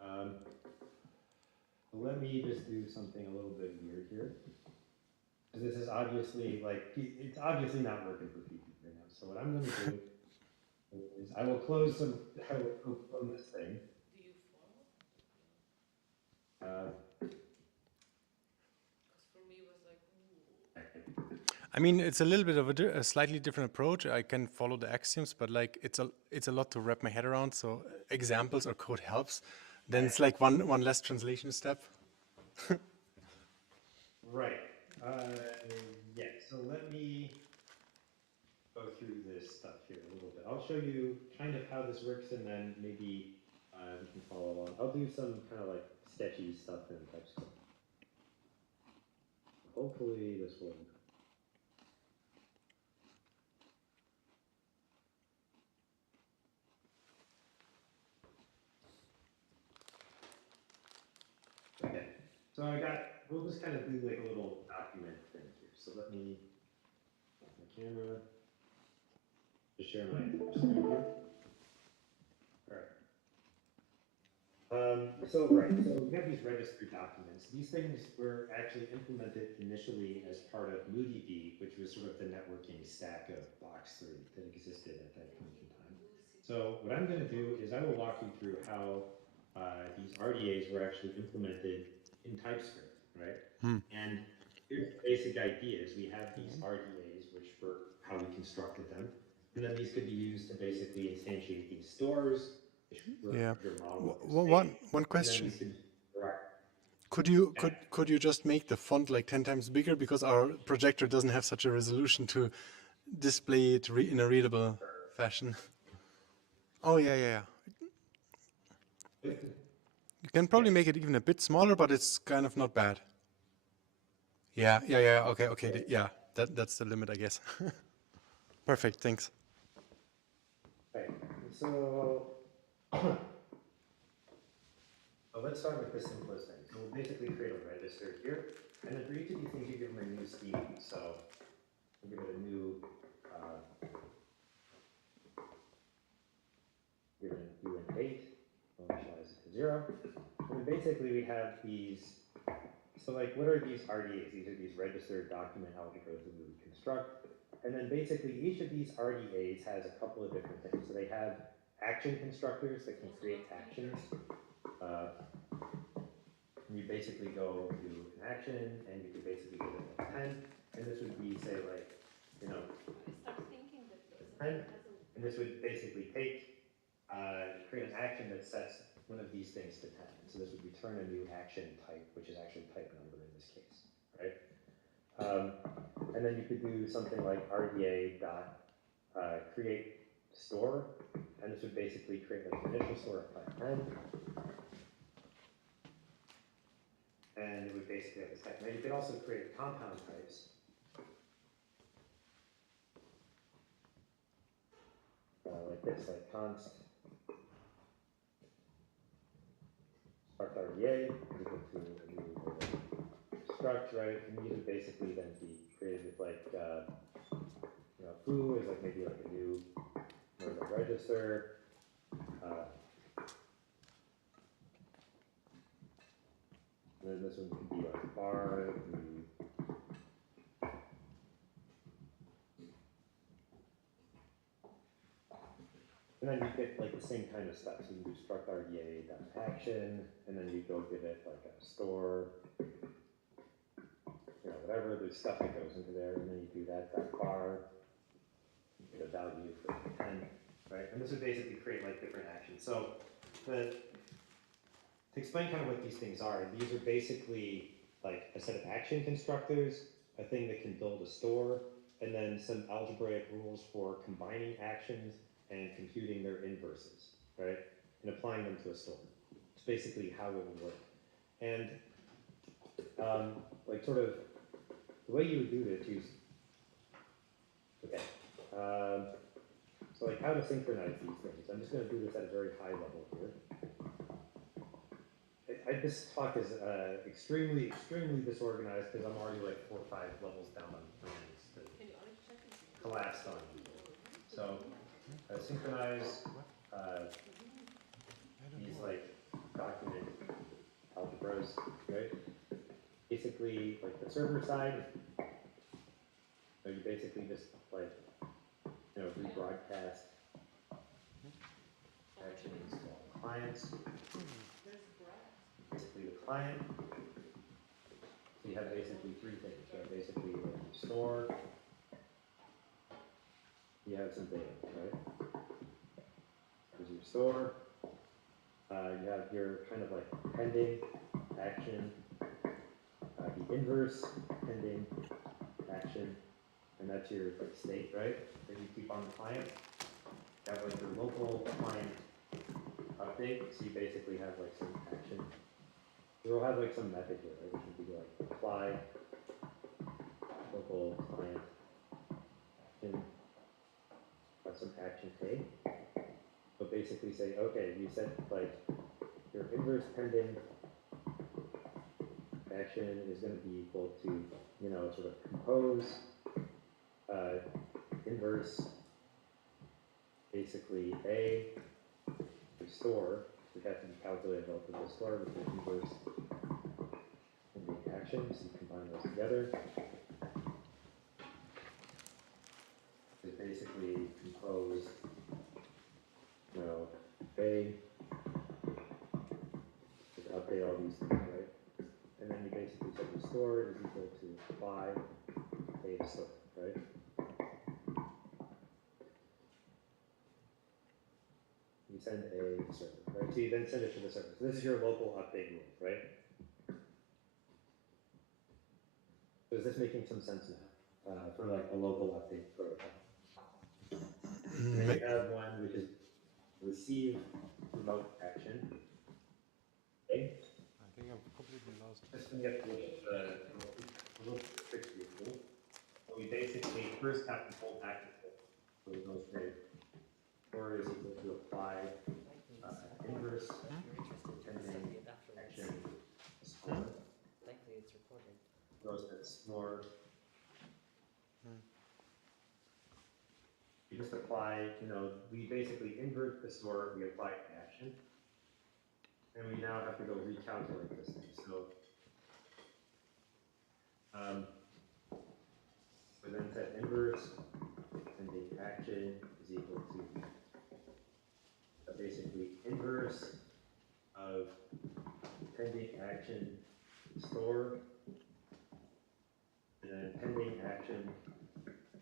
So let me just do something a little bit weird here. Because this is obviously like, it's obviously not working for people right now. So what I'm going to do is I will close some, I will close this thing. Do you follow? Because for me it was like, ooh. I mean, it's a little bit of a slightly different approach. I can follow the axioms, but like it's a lot to wrap my head around. So examples or code helps. Then it's like one less translation step. Right. Yeah, so let me go through this stuff here a little bit. I'll show you kind of how this works and then maybe we can follow along. I'll do some kind of like sketchy stuff in TypeScript. Hopefully this will. Okay, so we'll just kind of do like a little document thing here. So let me off my camera, just share my screen here. All right. So we have these register documents. These things were actually implemented initially as part of MoodieD, which was sort of the networking stack of Box3 that existed at that point in time. So what I'm going to do is I will walk you through how these RDAs were actually implemented in TypeScript, right? And here's the basic idea is we have these RDAs, which were how we constructed them. And then these could be used to basically instantiate these stores. Yeah. One One question. Could you just make the font like 10 times bigger, because our projector doesn't have such a resolution to display it in a readable fashion? Oh yeah. You can probably make it even a bit smaller, but it's kind of not bad. Yeah. Okay. Yeah, that's the limit, I guess. Perfect. Thanks. Okay, so let's start with the simplest thing. So we'll basically create a register here, and then for each of these things, you give them a new scheme. So we'll give it a new, give it a new int 8, we'll initialize it to 0. And then basically we have these, so like what are these RDAs? These are these registered document algebras that we would construct. And then basically each of these RDAs has a couple of different things. So they have action constructors that can create actions. You basically go to an action and you could basically give it a 10. And this would be, say, like, you know, I start thinking that 10. And this would basically take, create an action that sets one of these things to 10. And so this would return a new action type, which is actually type number in this case, right? And then you could do something like RDA dot create store, and this would basically create like an initial store of type 10. And it would basically have this type. Now you could also create compound types. Like this, like const start RDA, equal to a new struct, right? And these would basically then be created with like, you know, foo is like maybe like a new register. And then this one could be like bar. And then you get like the same kind of stuff. So you can do struct RDA action, and then you go give it like a store, whatever, there's stuff that goes into there, and then you do that bar, you get a value for 10, right? And this would basically create like different actions. So to explain kind of what these things are, these are basically like a set of action constructors, a thing that can build a store, and then some algebraic rules for combining actions and computing their inverses, right? And applying them to a store. It's basically how it would work. And like sort of the way you would do this, okay. So like how to synchronize these things. I'm just going to do this at a very high level here. This talk is extremely disorganized because I'm already like 4 or 5 levels down on plans that collapsed on me. So synchronize these like document algebras, right? Basically, like the server side, so you basically just like rebroadcast actions to all the clients. Basically, the client. So you have basically 3 things. So basically, like you store. You have some data, right? There's your store. You have your kind of like pending action, the inverse pending action, and that's your like state, right? That you keep on the client. You have like your local client update, so you basically have like some action. You'll have like some method here, right? Which would be like apply local client action, have some action take. So basically say, okay, you said like your inverse pending action is going to be equal to, sort of compose inverse, basically A, store, which has to be calculated relative to the store with the inverse pending action, so you combine those together. Is basically compose, A, just update all these things, right? And then you basically set your store is equal to apply A to store, right? You send A to the server, right? So you then send it to the server. So this is your local update rule, right? So is this making some sense now for like a local update protocol? And then you have one which is receive remote action. Okay. I think I'm completely lost. This one you have to look at the little tricky rule. So we basically first have to pull back so we go straight. Or is equal to apply inverse pending action store. Thankfully, it's recorded. Goes to store. You just apply, we basically invert the store, we apply action. And we now have to go recalculate this thing. So we then set inverse pending action is equal to basically inverse of pending action store, and then pending action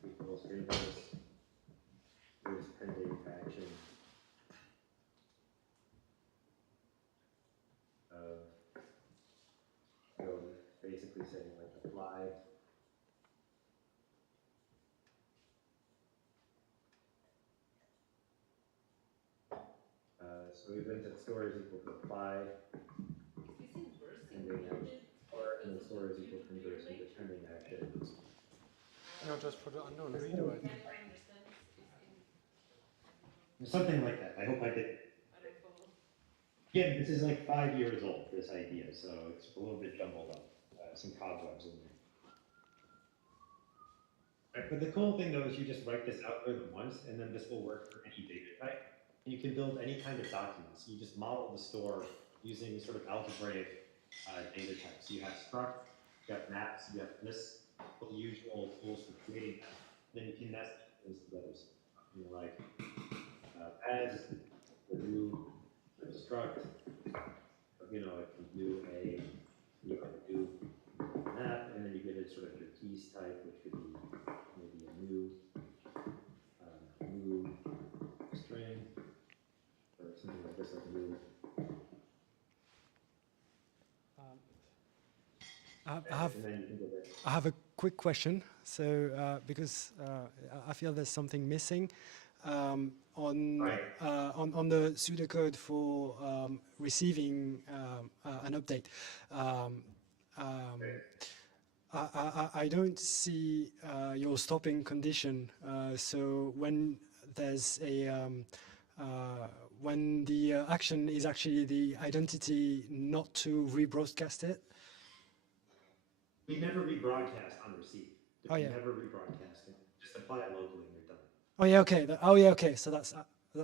equals inverse is pending action of, so basically saying like apply so we then set store is equal to apply pending action, and the store is equal to inverse of the pending action. No, just for the unknown reader, I think. Something like that. I hope I did. Yeah, this is like 5 years old, this idea, so it's a little bit jumbled up. Some cobwebs in there. Right, but the cool thing though is you just write this algorithm once, and then this will work for any data type. And you can build any kind of documents. You just model the store using sort of algebraic data types. So you have struct, you have maps, you have lists, all the usual tools for creating them. Then you can nest things together. So, like adds a new struct. It can do a new map, and then you give it sort of your keys type, which could be maybe a new string or something like this, like new. I have And then you can give it. I have a quick question. So, because I feel there's something missing Right. on the pseudocode for receiving an update. Um, um, I don't see your stopping condition. So when there's a when the action is actually the identity not to rebroadcast it. We never rebroadcast on receive. Oh There's yeah. never rebroadcasting. Just apply it locally and you're done. Oh yeah. Okay. Oh yeah. Okay. So that's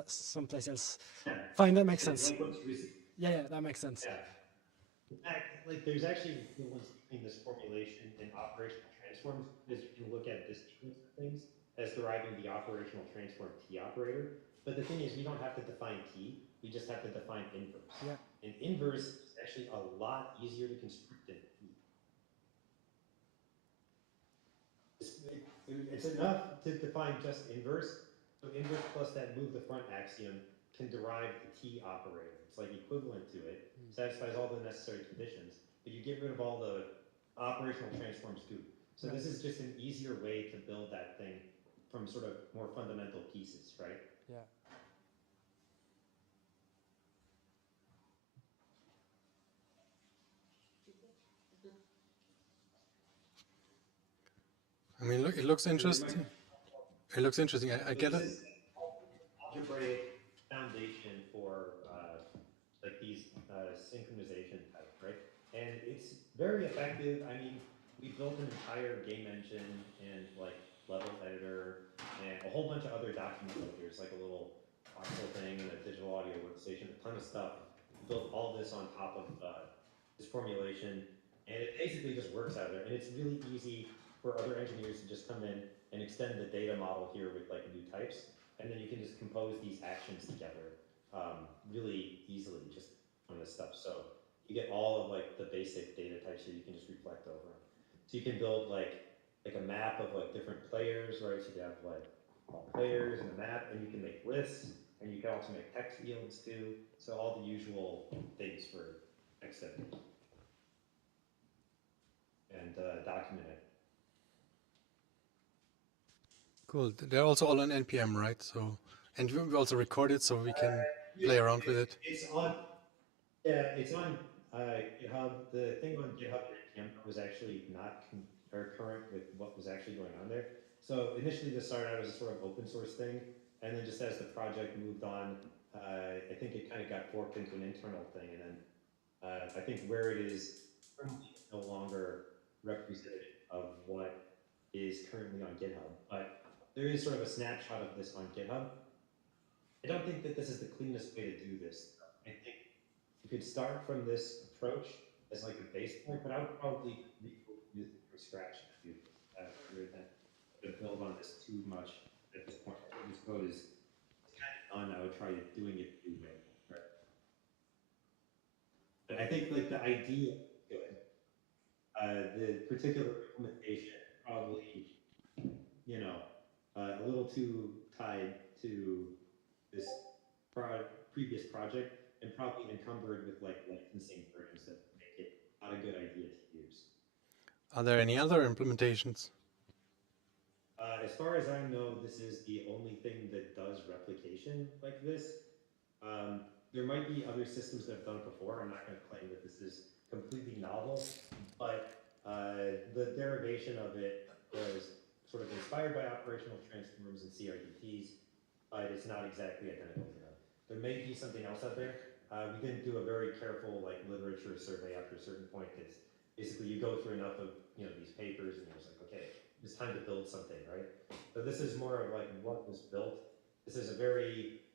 someplace else. Yeah. Fine. That makes And sense. like once you receive, Yeah. Yeah. That makes sense. yeah. In fact, like there's actually an equivalence between this formulation and operational transforms, because you can look at this sequence of things as deriving the operational transform T operator. But the thing is, we don't have to define T, we just have to define inverse. Yeah. And inverse is actually a lot easier to construct than T. It's enough to define just inverse. So inverse plus that move the front axiom can derive the T operator. It's like equivalent to it, satisfies all the necessary conditions, but you get rid of all the operational transforms too. So Right. this is just an easier way to build that thing from sort of more fundamental pieces, right? Yeah. I mean, look, it looks So there might, interesting. It looks interesting. I so get this it. is algebraic foundation for like these synchronization types, right? And it's very effective. I mean, we built an entire game engine and like level editor and a whole bunch of other document builders, like a little voxel thing and a digital audio workstation, a ton of stuff. We built all this on top of this formulation, and it basically just works out of there. And it's really easy for other engineers to just come in and extend the data model here with like new types, and then you can just compose these actions together really easily just on this stuff. So you get all of like the basic data types here. You can just reflect over them. So you can build like a map of like different players, right? So you have like all players in the map, and you can make lists, and you can also make text fields too. So all the usual things for text editing and document it. Cool. They're also all on NPM, right? So, and we also record it so we can Yeah, play around with it. it's on. Yeah, it's on GitHub. The thing on GitHub and NPM was actually not or current with what was actually going on there. So initially, this started out as a sort of open source thing, and then just as the project moved on, I think it kind of got forked into an internal thing, and then I think where it is currently is no longer representative of what is currently on GitHub. But there is sort of a snapshot of this on GitHub. I don't think that this is the cleanest way to do this. I think you could start from this approach as like a base point, but I would probably use it from scratch in the future rather than to build on this too much at this point. I think this code is kind of done. I would try doing it new way. Right? But I think like the idea is good. The particular implementation probably, a little too tied to this previous project and probably encumbered with like licensing terms that make it not a good idea to use. Are there any other implementations? As far as I know, this is the only thing that does replication like this. There might be other systems that have done it before. I'm not going to claim that this is completely novel, but the derivation of it was sort of inspired by operational transforms and CRDTs, but it's not exactly identical to them. There may be something else out there. We didn't do a very careful like literature survey after a certain point, because basically you go through enough of these papers and you're just like, okay, it's time to build something, right? So this is more of like what was built. This is a very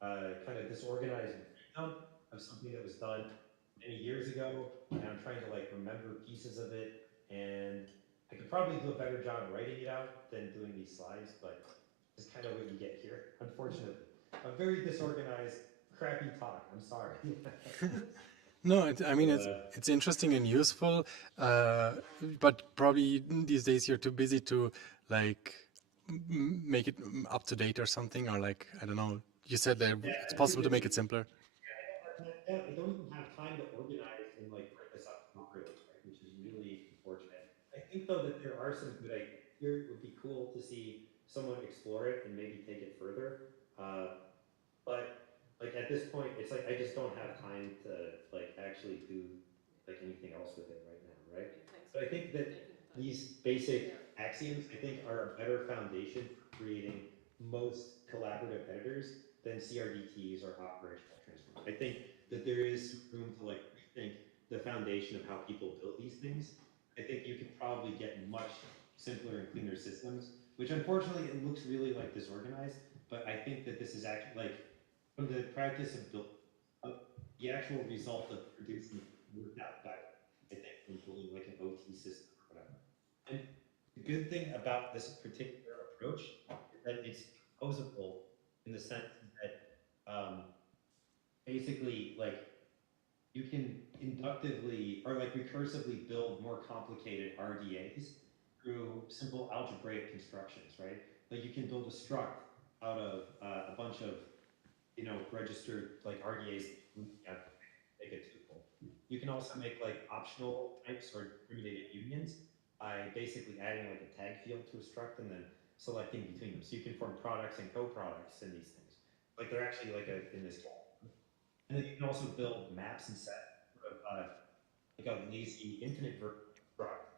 kind of disorganized dump of something that was done many years ago, and I'm trying to like remember pieces of it, and I could probably do a better job writing it out than doing these slides, but it's kind of what you get here, unfortunately. a very disorganized, crappy talk. I'm sorry. No, I mean So, it's interesting and useful, uh, but probably these days you're too busy to like make it up to date or something, or like I don't know. You said that yeah, it's I'm too possible to make it busy. simpler. I don't even have time to organize and like write this up properly, right? Which is really unfortunate. I think though that there are some good ideas here. It would be cool to see someone explore it and maybe take it further. Uh, but like at this point, it's like I just don't have time to like actually do like anything else with it right now, right? But I think that these basic axioms, I think, are a better foundation for creating most collaborative editors than CRDTs or operational transforms. I think that there is some room to like rethink the foundation of how people build these things. I think you can probably get much simpler and cleaner systems, which unfortunately it looks really like disorganized. But I think that this is actually like from the practice of building, the actual result of producing worked out better. I think from building like an OT system or whatever. And the good thing about this particular approach is that it's composable in the sense that basically like you can inductively or like recursively build more complicated RDAs through simple algebraic constructions, right? Like you can build a struct out of a bunch of registered like RDAs that you link together, make a tuple. You can also make like optional types or discriminated unions by basically adding like a tag field to a struct and then selecting between them. So you can form products and co-products in these things. Like they're actually like in this case. And then you can also build maps and sets, sort of like a lazy infinite version struct.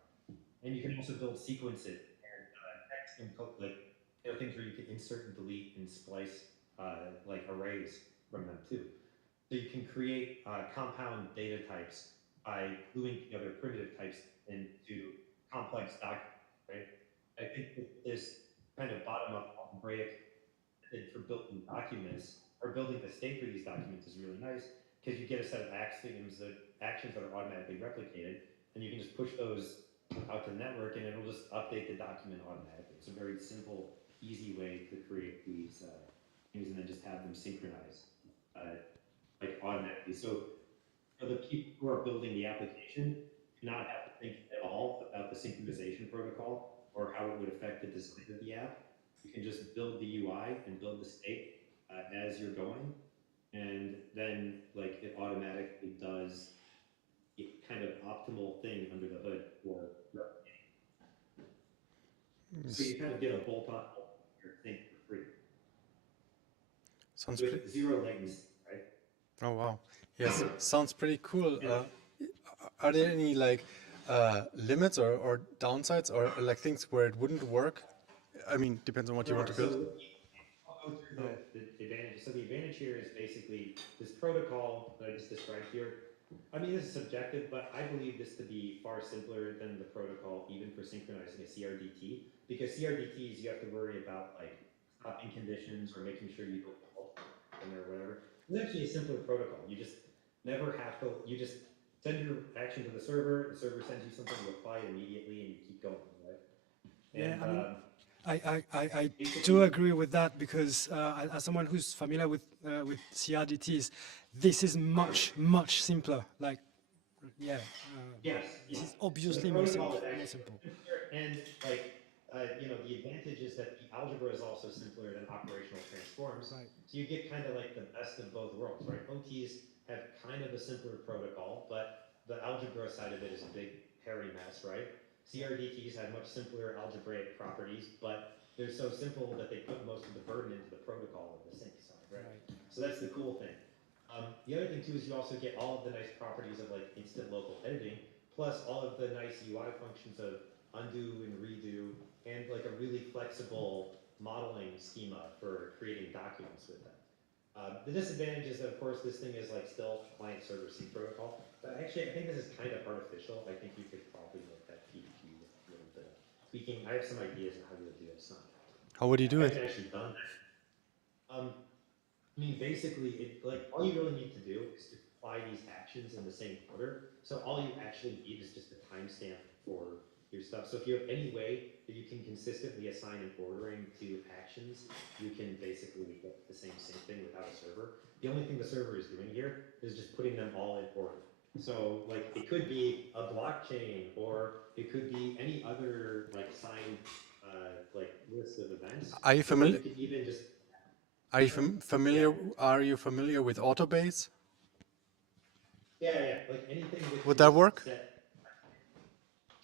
And you can also build sequences and text and like things where you can insert and delete and splice like arrays from them too. So you can create compound data types by gluing together primitive types into complex documents, right? I think that this kind of bottom-up algebraic method for building documents or building the state for these documents is really nice because you get a set of axioms that actions that are automatically replicated, and you can just push those out to the network, and it'll just update the document automatically. It's a very simple, easy way to create these things and then just have them synchronize like automatically. So for the people who are building the application, do not have to think at all about the synchronization protocol or how it would affect the design of the app. You can just build the UI and build the state as you're going, and then like it automatically does the kind of optimal thing under the hood for replicating. So Yes. you kind of get a bolt-on thing for free Sounds pretty. with zero latency, right? Oh wow. Yes, sounds pretty cool. And Are there any like limits or downsides or like things where it wouldn't work? I mean, depends on what you want sure. to build. So I'll go through the advantages. So the advantage here is basically this protocol that I just described here. I mean, this is subjective, but I believe this to be far simpler than the protocol, even for synchronizing a CRDT, because CRDTs, you have to worry about like stopping conditions or making sure you don't fault or whatever. It's actually a simpler protocol. You just never have to, you just send your action to the server sends you something, you apply it immediately, and you keep going, right? Yeah, And I mean, I do basically, agree with that because as someone who's familiar with CRDTs, this is much simpler. Like, yeah, yes, this yeah. is So the obviously protocol is more actually simple. simpler, and like the advantage is that the algebra is also simpler than operational transforms. Right. So you get kind of like the best of both worlds, right? OTs have kind of a simpler protocol, but the algebra side of it is a big hairy mess, right? Yeah. CRDTs have much simpler algebraic properties, but they're so simple that they put most of the burden into the protocol of the sync side, right? Right. So that's the cool thing. The other thing too is you also get all of the nice properties of like instant local editing, plus all of the nice UI functions of undo and redo, and like a really flexible modeling schema for creating documents with them. The disadvantage is that, of course, this thing is like still a client server sync protocol, but actually I think this is kind of artificial. I think you could probably make that PDP with a little bit of tweaking. I have some ideas on how to do it. It's not that hard. How would you do I it? haven't actually done that. I mean, basically, like all you really need to do is to apply these actions in the same order. So all you actually need is just a timestamp for your stuff. So if you have any way that you can consistently assign an ordering to actions, you can basically get the same sync thing without a server. The only thing the server is doing here is just putting them all in order. So like it could be a blockchain, or it could be any other like signed like list of events. Are you Or you familiar? could even just Are you yeah, familiar? Are you familiar with Autobase? yeah, like anything that Would can that just work? set.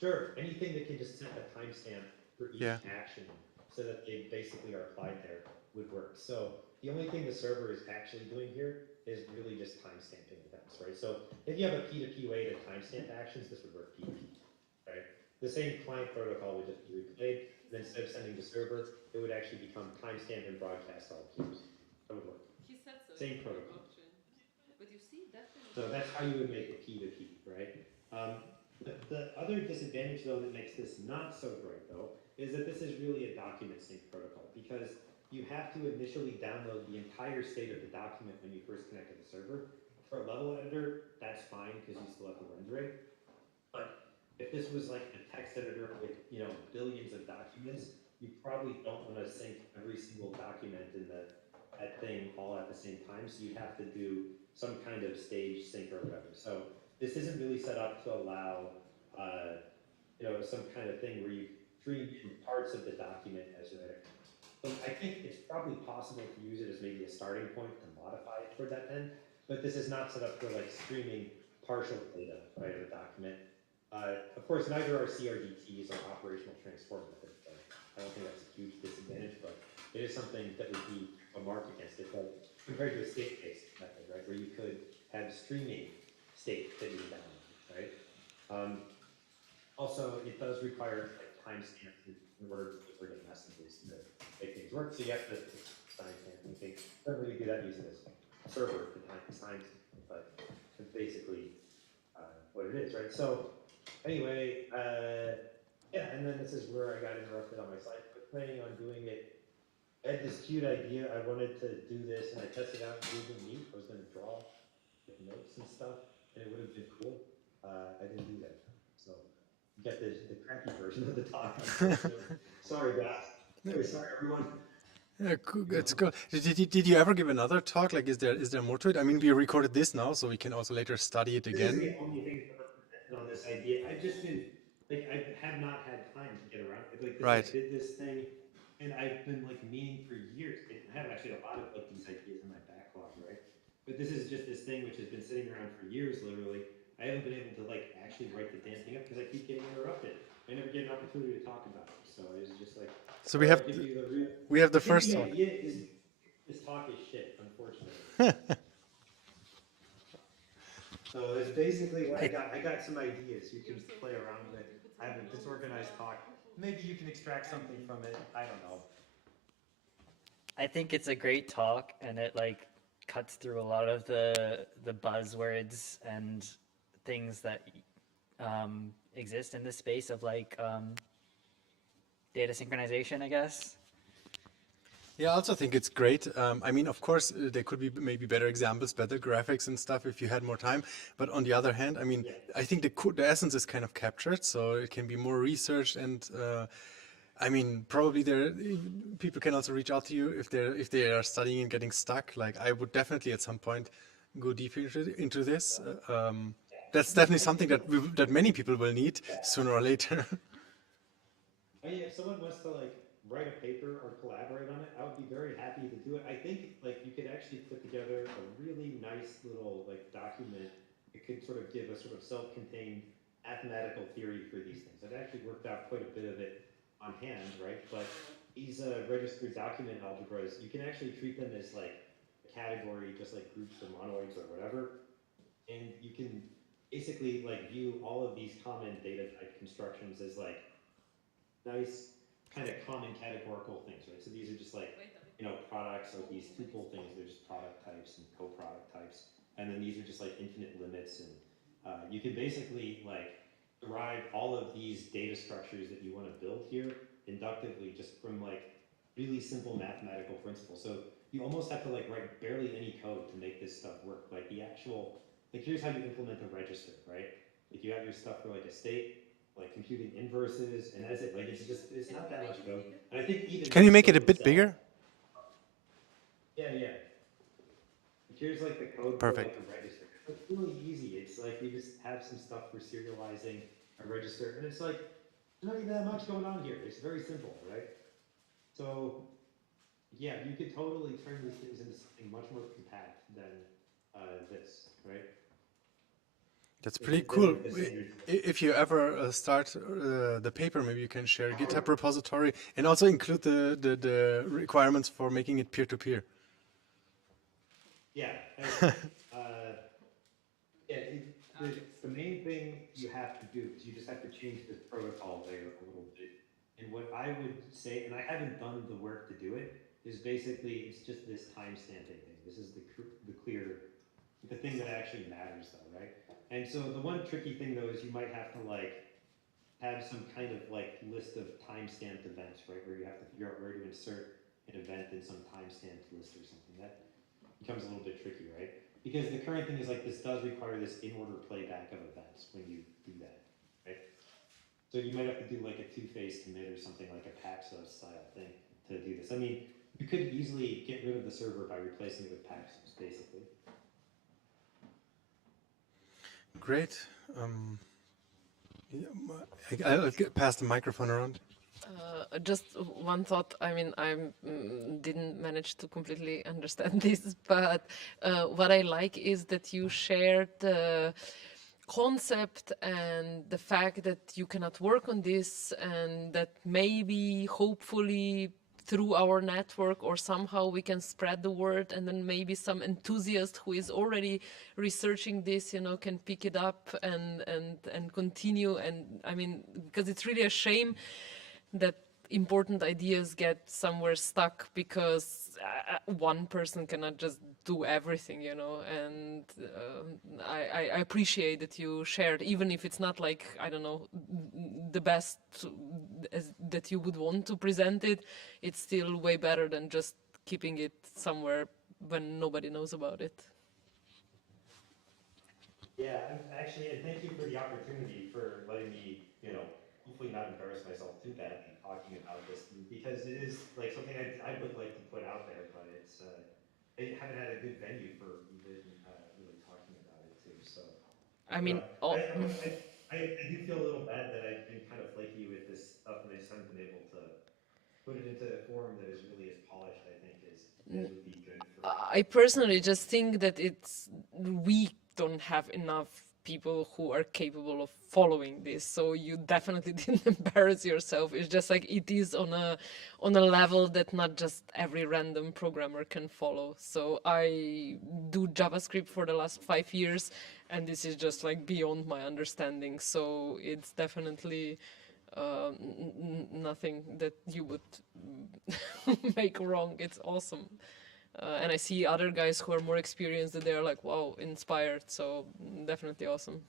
Sure, anything that can just set a timestamp for each Yeah. action so that they basically are applied there would work. So the only thing the server is actually doing here is really just timestamping events, right? So if you have a P2P way to timestamp actions, this would work P2P, right? The same client protocol would just be replayed, and instead of sending to server, it would actually become timestamp and broadcast all queues. That would work. He said so. Same It's not a protocol. blockchain. But you see, that thing is So that's how you would make it P2P, right? The other disadvantage, though, that makes this not so great, though, is that this is really a document sync protocol, because you have to initially download the entire state of the document when you first connect to the server. For a level editor, that's fine because you still have to render it. But if this was like a text editor with, billions of documents, you probably don't want to sync every single document in that thing all at the same time. So you'd have to do some kind of stage sync or whatever. So this isn't really set up to allow, some kind of thing where you stream in parts of the document as you're editing. So I think it's probably possible to use it as maybe a starting point to modify it toward that end, but this is not set up for like streaming partial data, right, of a document. Of course, neither are CRDTs or operational transform methods. Right? I don't think that's a huge disadvantage, but it is something that would be a mark against it. But compared to a state-based method, right, where you could have streaming state that you would download, right? Also, it does require like timestamps in order to deliver the messages to make things work. So you have to timestamp anything. Don't really do that using this server to timestamp, but it's basically what it is, right? So anyway, yeah, and then this is where I got interrupted on my slide. I was planning on doing it. I had this cute idea. I wanted to do this, and I tested out in Google Meet. I was going to draw like, notes and stuff, and it would have been cool. I didn't do that, so you get the crappy version of the talk. Sorry, guys. Sorry, everyone. Yeah, cool. It's cool. Did you ever give another talk? Like, is there more to it? I mean, we recorded this now, so we can also later study it This is again. the only thing that I've presented on this idea. I've just been like I have not had time to get around it. Like this, I Right. did this thing, and I've been like meaning for years. I have actually a lot of like these ideas in my backlog, right? But this is just this thing which has been sitting around for years, literally. I haven't been able to like actually write the damn thing up because I keep getting interrupted. I never get an opportunity to talk about it. So I was just like, So all right, I'll give you the real. we have I the think first the talk. idea is this talk is shit, unfortunately. So it's basically what I got. I got some ideas. You can play around with it. I have a disorganized talk. Maybe you can extract something from it. I don't know. I think it's a great talk, and it like cuts through a lot of the buzzwords and things that exist in the space of like data synchronization, I guess. Yeah, I also think it's great. I mean, of course, there could be maybe better examples, better graphics and stuff if you had more time. But on the other hand, I mean, Yeah. I think the essence is kind of captured, so it can be more researched. And I mean, probably people can also reach out to you if they are studying and getting stuck. Like, I would definitely at some point go deeper into this. That's definitely something that many people will need sooner or later. I mean, if someone wants to like write a paper or collaborate on it, I would be very happy to do it. I think like you could actually put together a really nice little like document. It could sort of give a sort of self-contained mathematical theory for these things. I've actually worked out quite a bit of it on hand, right? But these registered document algebras, you can actually treat them as like a category, just like groups or monoids or whatever. And you can basically like view all of these common data type constructions as like nice kind of common categorical things, right? So these are just like, products of these tuple things. They're just product types and co-product types. And then these are just like infinite limits. And you can basically like derive all of these data structures that you want to build here inductively just from like really simple mathematical principles. So you almost have to like write barely any code to make this stuff work. Like the actual, like here's how you implement a register, right? Like you have your stuff for like a state, like computing inverses, and that's it. Like it's not that much code. And I think even Can you this make it a code bit itself, bigger? yeah, yeah. Like, here's like the code for Perfect. like a register. It's really easy. It's like you just have some stuff for serializing a register, and it's like not even that much going on here. It's very simple, right? So yeah, you could totally turn these things into something much more compact than this, right? That's This pretty is cool. the standard. If you ever start the paper, maybe you can share a GitHub repository and also include the requirements for making it peer-to-peer. Yeah, yeah. The main thing you have to do is you just have to change this protocol layer a little bit. And what I would say, and I haven't done the work to do it, is basically it's just this timestamping thing. This is the clear, the thing that actually matters, though, right? And so the one tricky thing though is you might have to like have some kind of like list of timestamped events, right? Where you have to figure out where to insert an event in some timestamped list or something. That becomes a little bit tricky, right? Because the current thing is like this does require this in-order playback of events when you do that, right? So you might have to do like a two-phase commit or something like a Paxos style thing to do this. I mean, you could easily get rid of the server by replacing it with Paxos, basically. Great. Yeah, I'll pass the microphone around. Just one thought. I mean, didn't manage to completely understand this, but what I like is that you shared the concept and the fact that you cannot work on this, and that maybe, hopefully, through our network or somehow we can spread the word, and then maybe some enthusiast who is already researching this, can pick it up and continue. And I mean, because it's really a shame that important ideas get somewhere stuck because one person cannot just do everything, and I appreciate that you shared, even if it's not like, I don't know, the best that you would want to present it. It's still way better than just keeping it somewhere when nobody knows about it. Yeah, actually, and thank you for the opportunity for letting me, hopefully not embarrass myself too badly talking about this, because it is like something I would like to put out there, but it's I haven't had a good venue for even really talking about it too. So I I don't mean, know. I do feel a little bad that I've been kind of flaky with this stuff, and I just haven't been able to put it into a form that is really as polished, I think, as would be good for. I personally just think that we don't have enough people who are capable of following this, so you definitely didn't embarrass yourself. It's just like it is on a level that not just every random programmer can follow. So I do JavaScript for the last 5 years, and this is just like beyond my understanding. So it's definitely nothing that you would make wrong. It's awesome. And I see other guys who are more experienced that they're like, wow, inspired. So definitely awesome.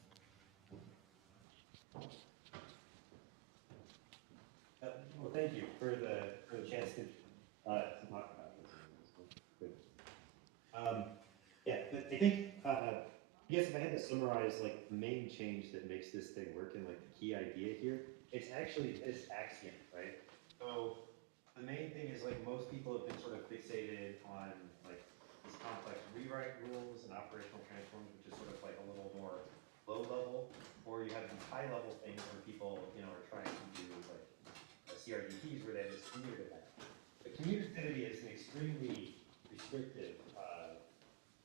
Well, thank you for the chance to talk about this. Good. Yeah, but I think I guess if I had to summarize like the main change that makes this thing work and like the key idea here, it's actually this axiom, right? So the main thing is like most people have been sort of fixated on like these complex rewrite rules and operational transforms, which is sort of like a little more low level, or you have these high level things where people, are trying to do like CRDPs where they have this commutative event. But commutativity is an extremely restrictive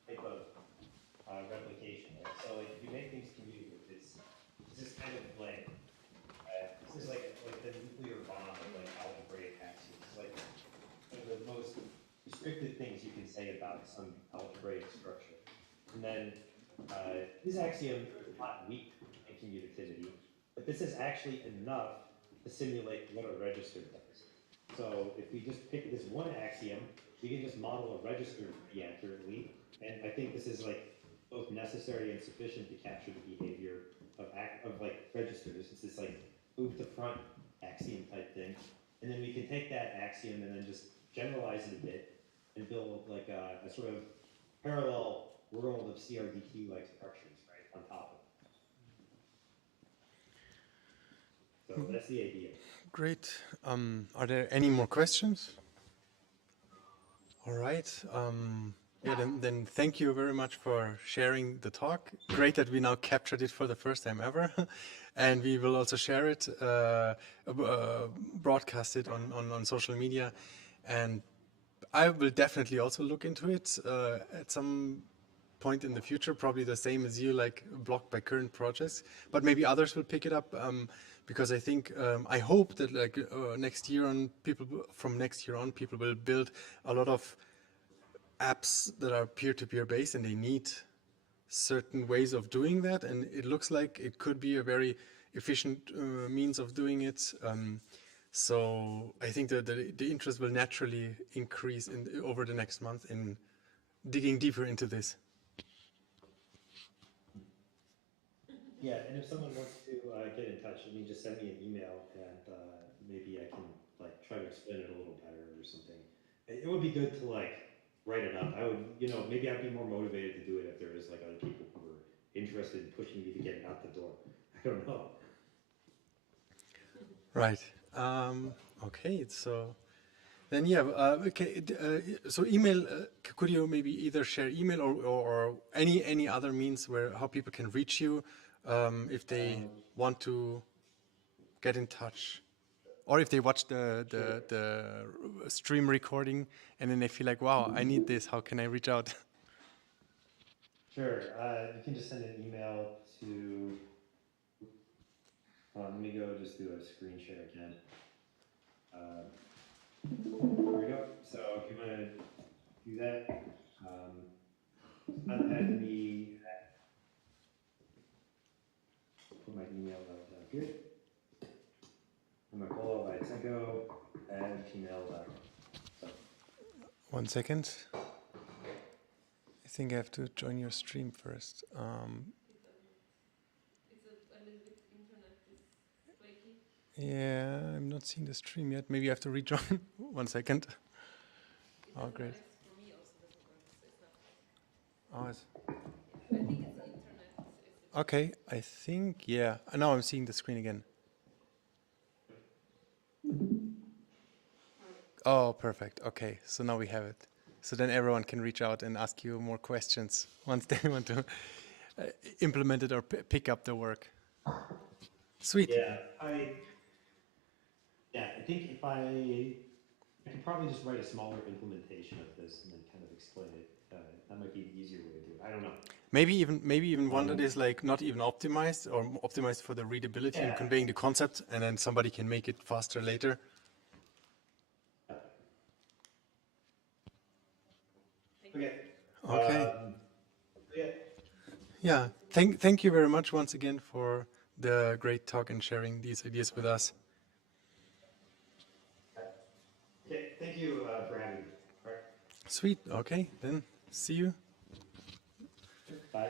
type of replication, right? So like if you make things commutative, it's just kind of like this is like the nuclear bomb of like algebraic axioms. It's like one of the most restricted things you can say about some algebraic structure. And then this axiom is not weak in commutativity, but this is actually enough to simulate what a register does. So if we just pick this one axiom, we can just model a register pretty accurately. And I think this is like both necessary and sufficient to capture the behavior of like registers. It's this like move to front axiom type thing. And then we can take that axiom and then just generalize it a bit and build like a sort of parallel world of CRDQ like structures, right, on top of it. So that's the idea. Great. Are there any more questions? All right. Yeah, then thank you very much for sharing the talk. Great that we now captured it for the first time ever. And we will also share it, broadcast it on social media. And I will definitely also look into it at some point in the future, probably the same as you, like blocked by current projects, but maybe others will pick it up, because I think, I hope that like next year on, from next year on, people will build a lot of apps that are peer-to-peer based, and they need certain ways of doing that, and it looks like it could be a very efficient means of doing it. So I think that the interest will naturally increase over the next month in digging deeper into this. Yeah, and if someone wants to get in touch, I mean, just send me an email, and maybe I can like try to explain it a little better or something. It would be good to like write it up. I would, maybe I'd be more motivated to do it if there was like other people who were interested in pushing me to get it out the door. I don't know. Right. Okay. So then, yeah. Okay. So email. Could you maybe either share email or any other means where how people can reach you if they want to get in touch, or if they watch the stream recording and then they feel like, wow, I need this. How can I reach out? Sure. You can just send an email to. Let me go just do a screen share again. Here we go. So if you want to do that, contact me. Put my email out here. Mikola Lysenko @gmail.com. So. 1 second. I think I have to join your stream first. It's a little bit internet is flaky. Yeah, I'm not seeing the stream yet. Maybe I have to rejoin. 1 second. Oh, great. For me also doesn't work, so it's not. Oh, it's, I think it's the internet. okay, I think, yeah. Now I'm seeing the screen again. Oh, perfect. Okay, so now we have it. So then everyone can reach out and ask you more questions once they want to implement it or pick up the work. Sweet. Yeah, I think if I could probably just write a smaller implementation of this and then kind of explain it. That might be the easier way to do it. I don't know. Maybe even one that is like not even optimized or optimized for the readability and conveying the concept, and then somebody can make it faster later. Okay. Okay. Yeah. Yeah. Thank you very much once again for the great talk and sharing these ideas with us. Okay. Thank you for having me. All right. Sweet. Okay. Then see you. Bye.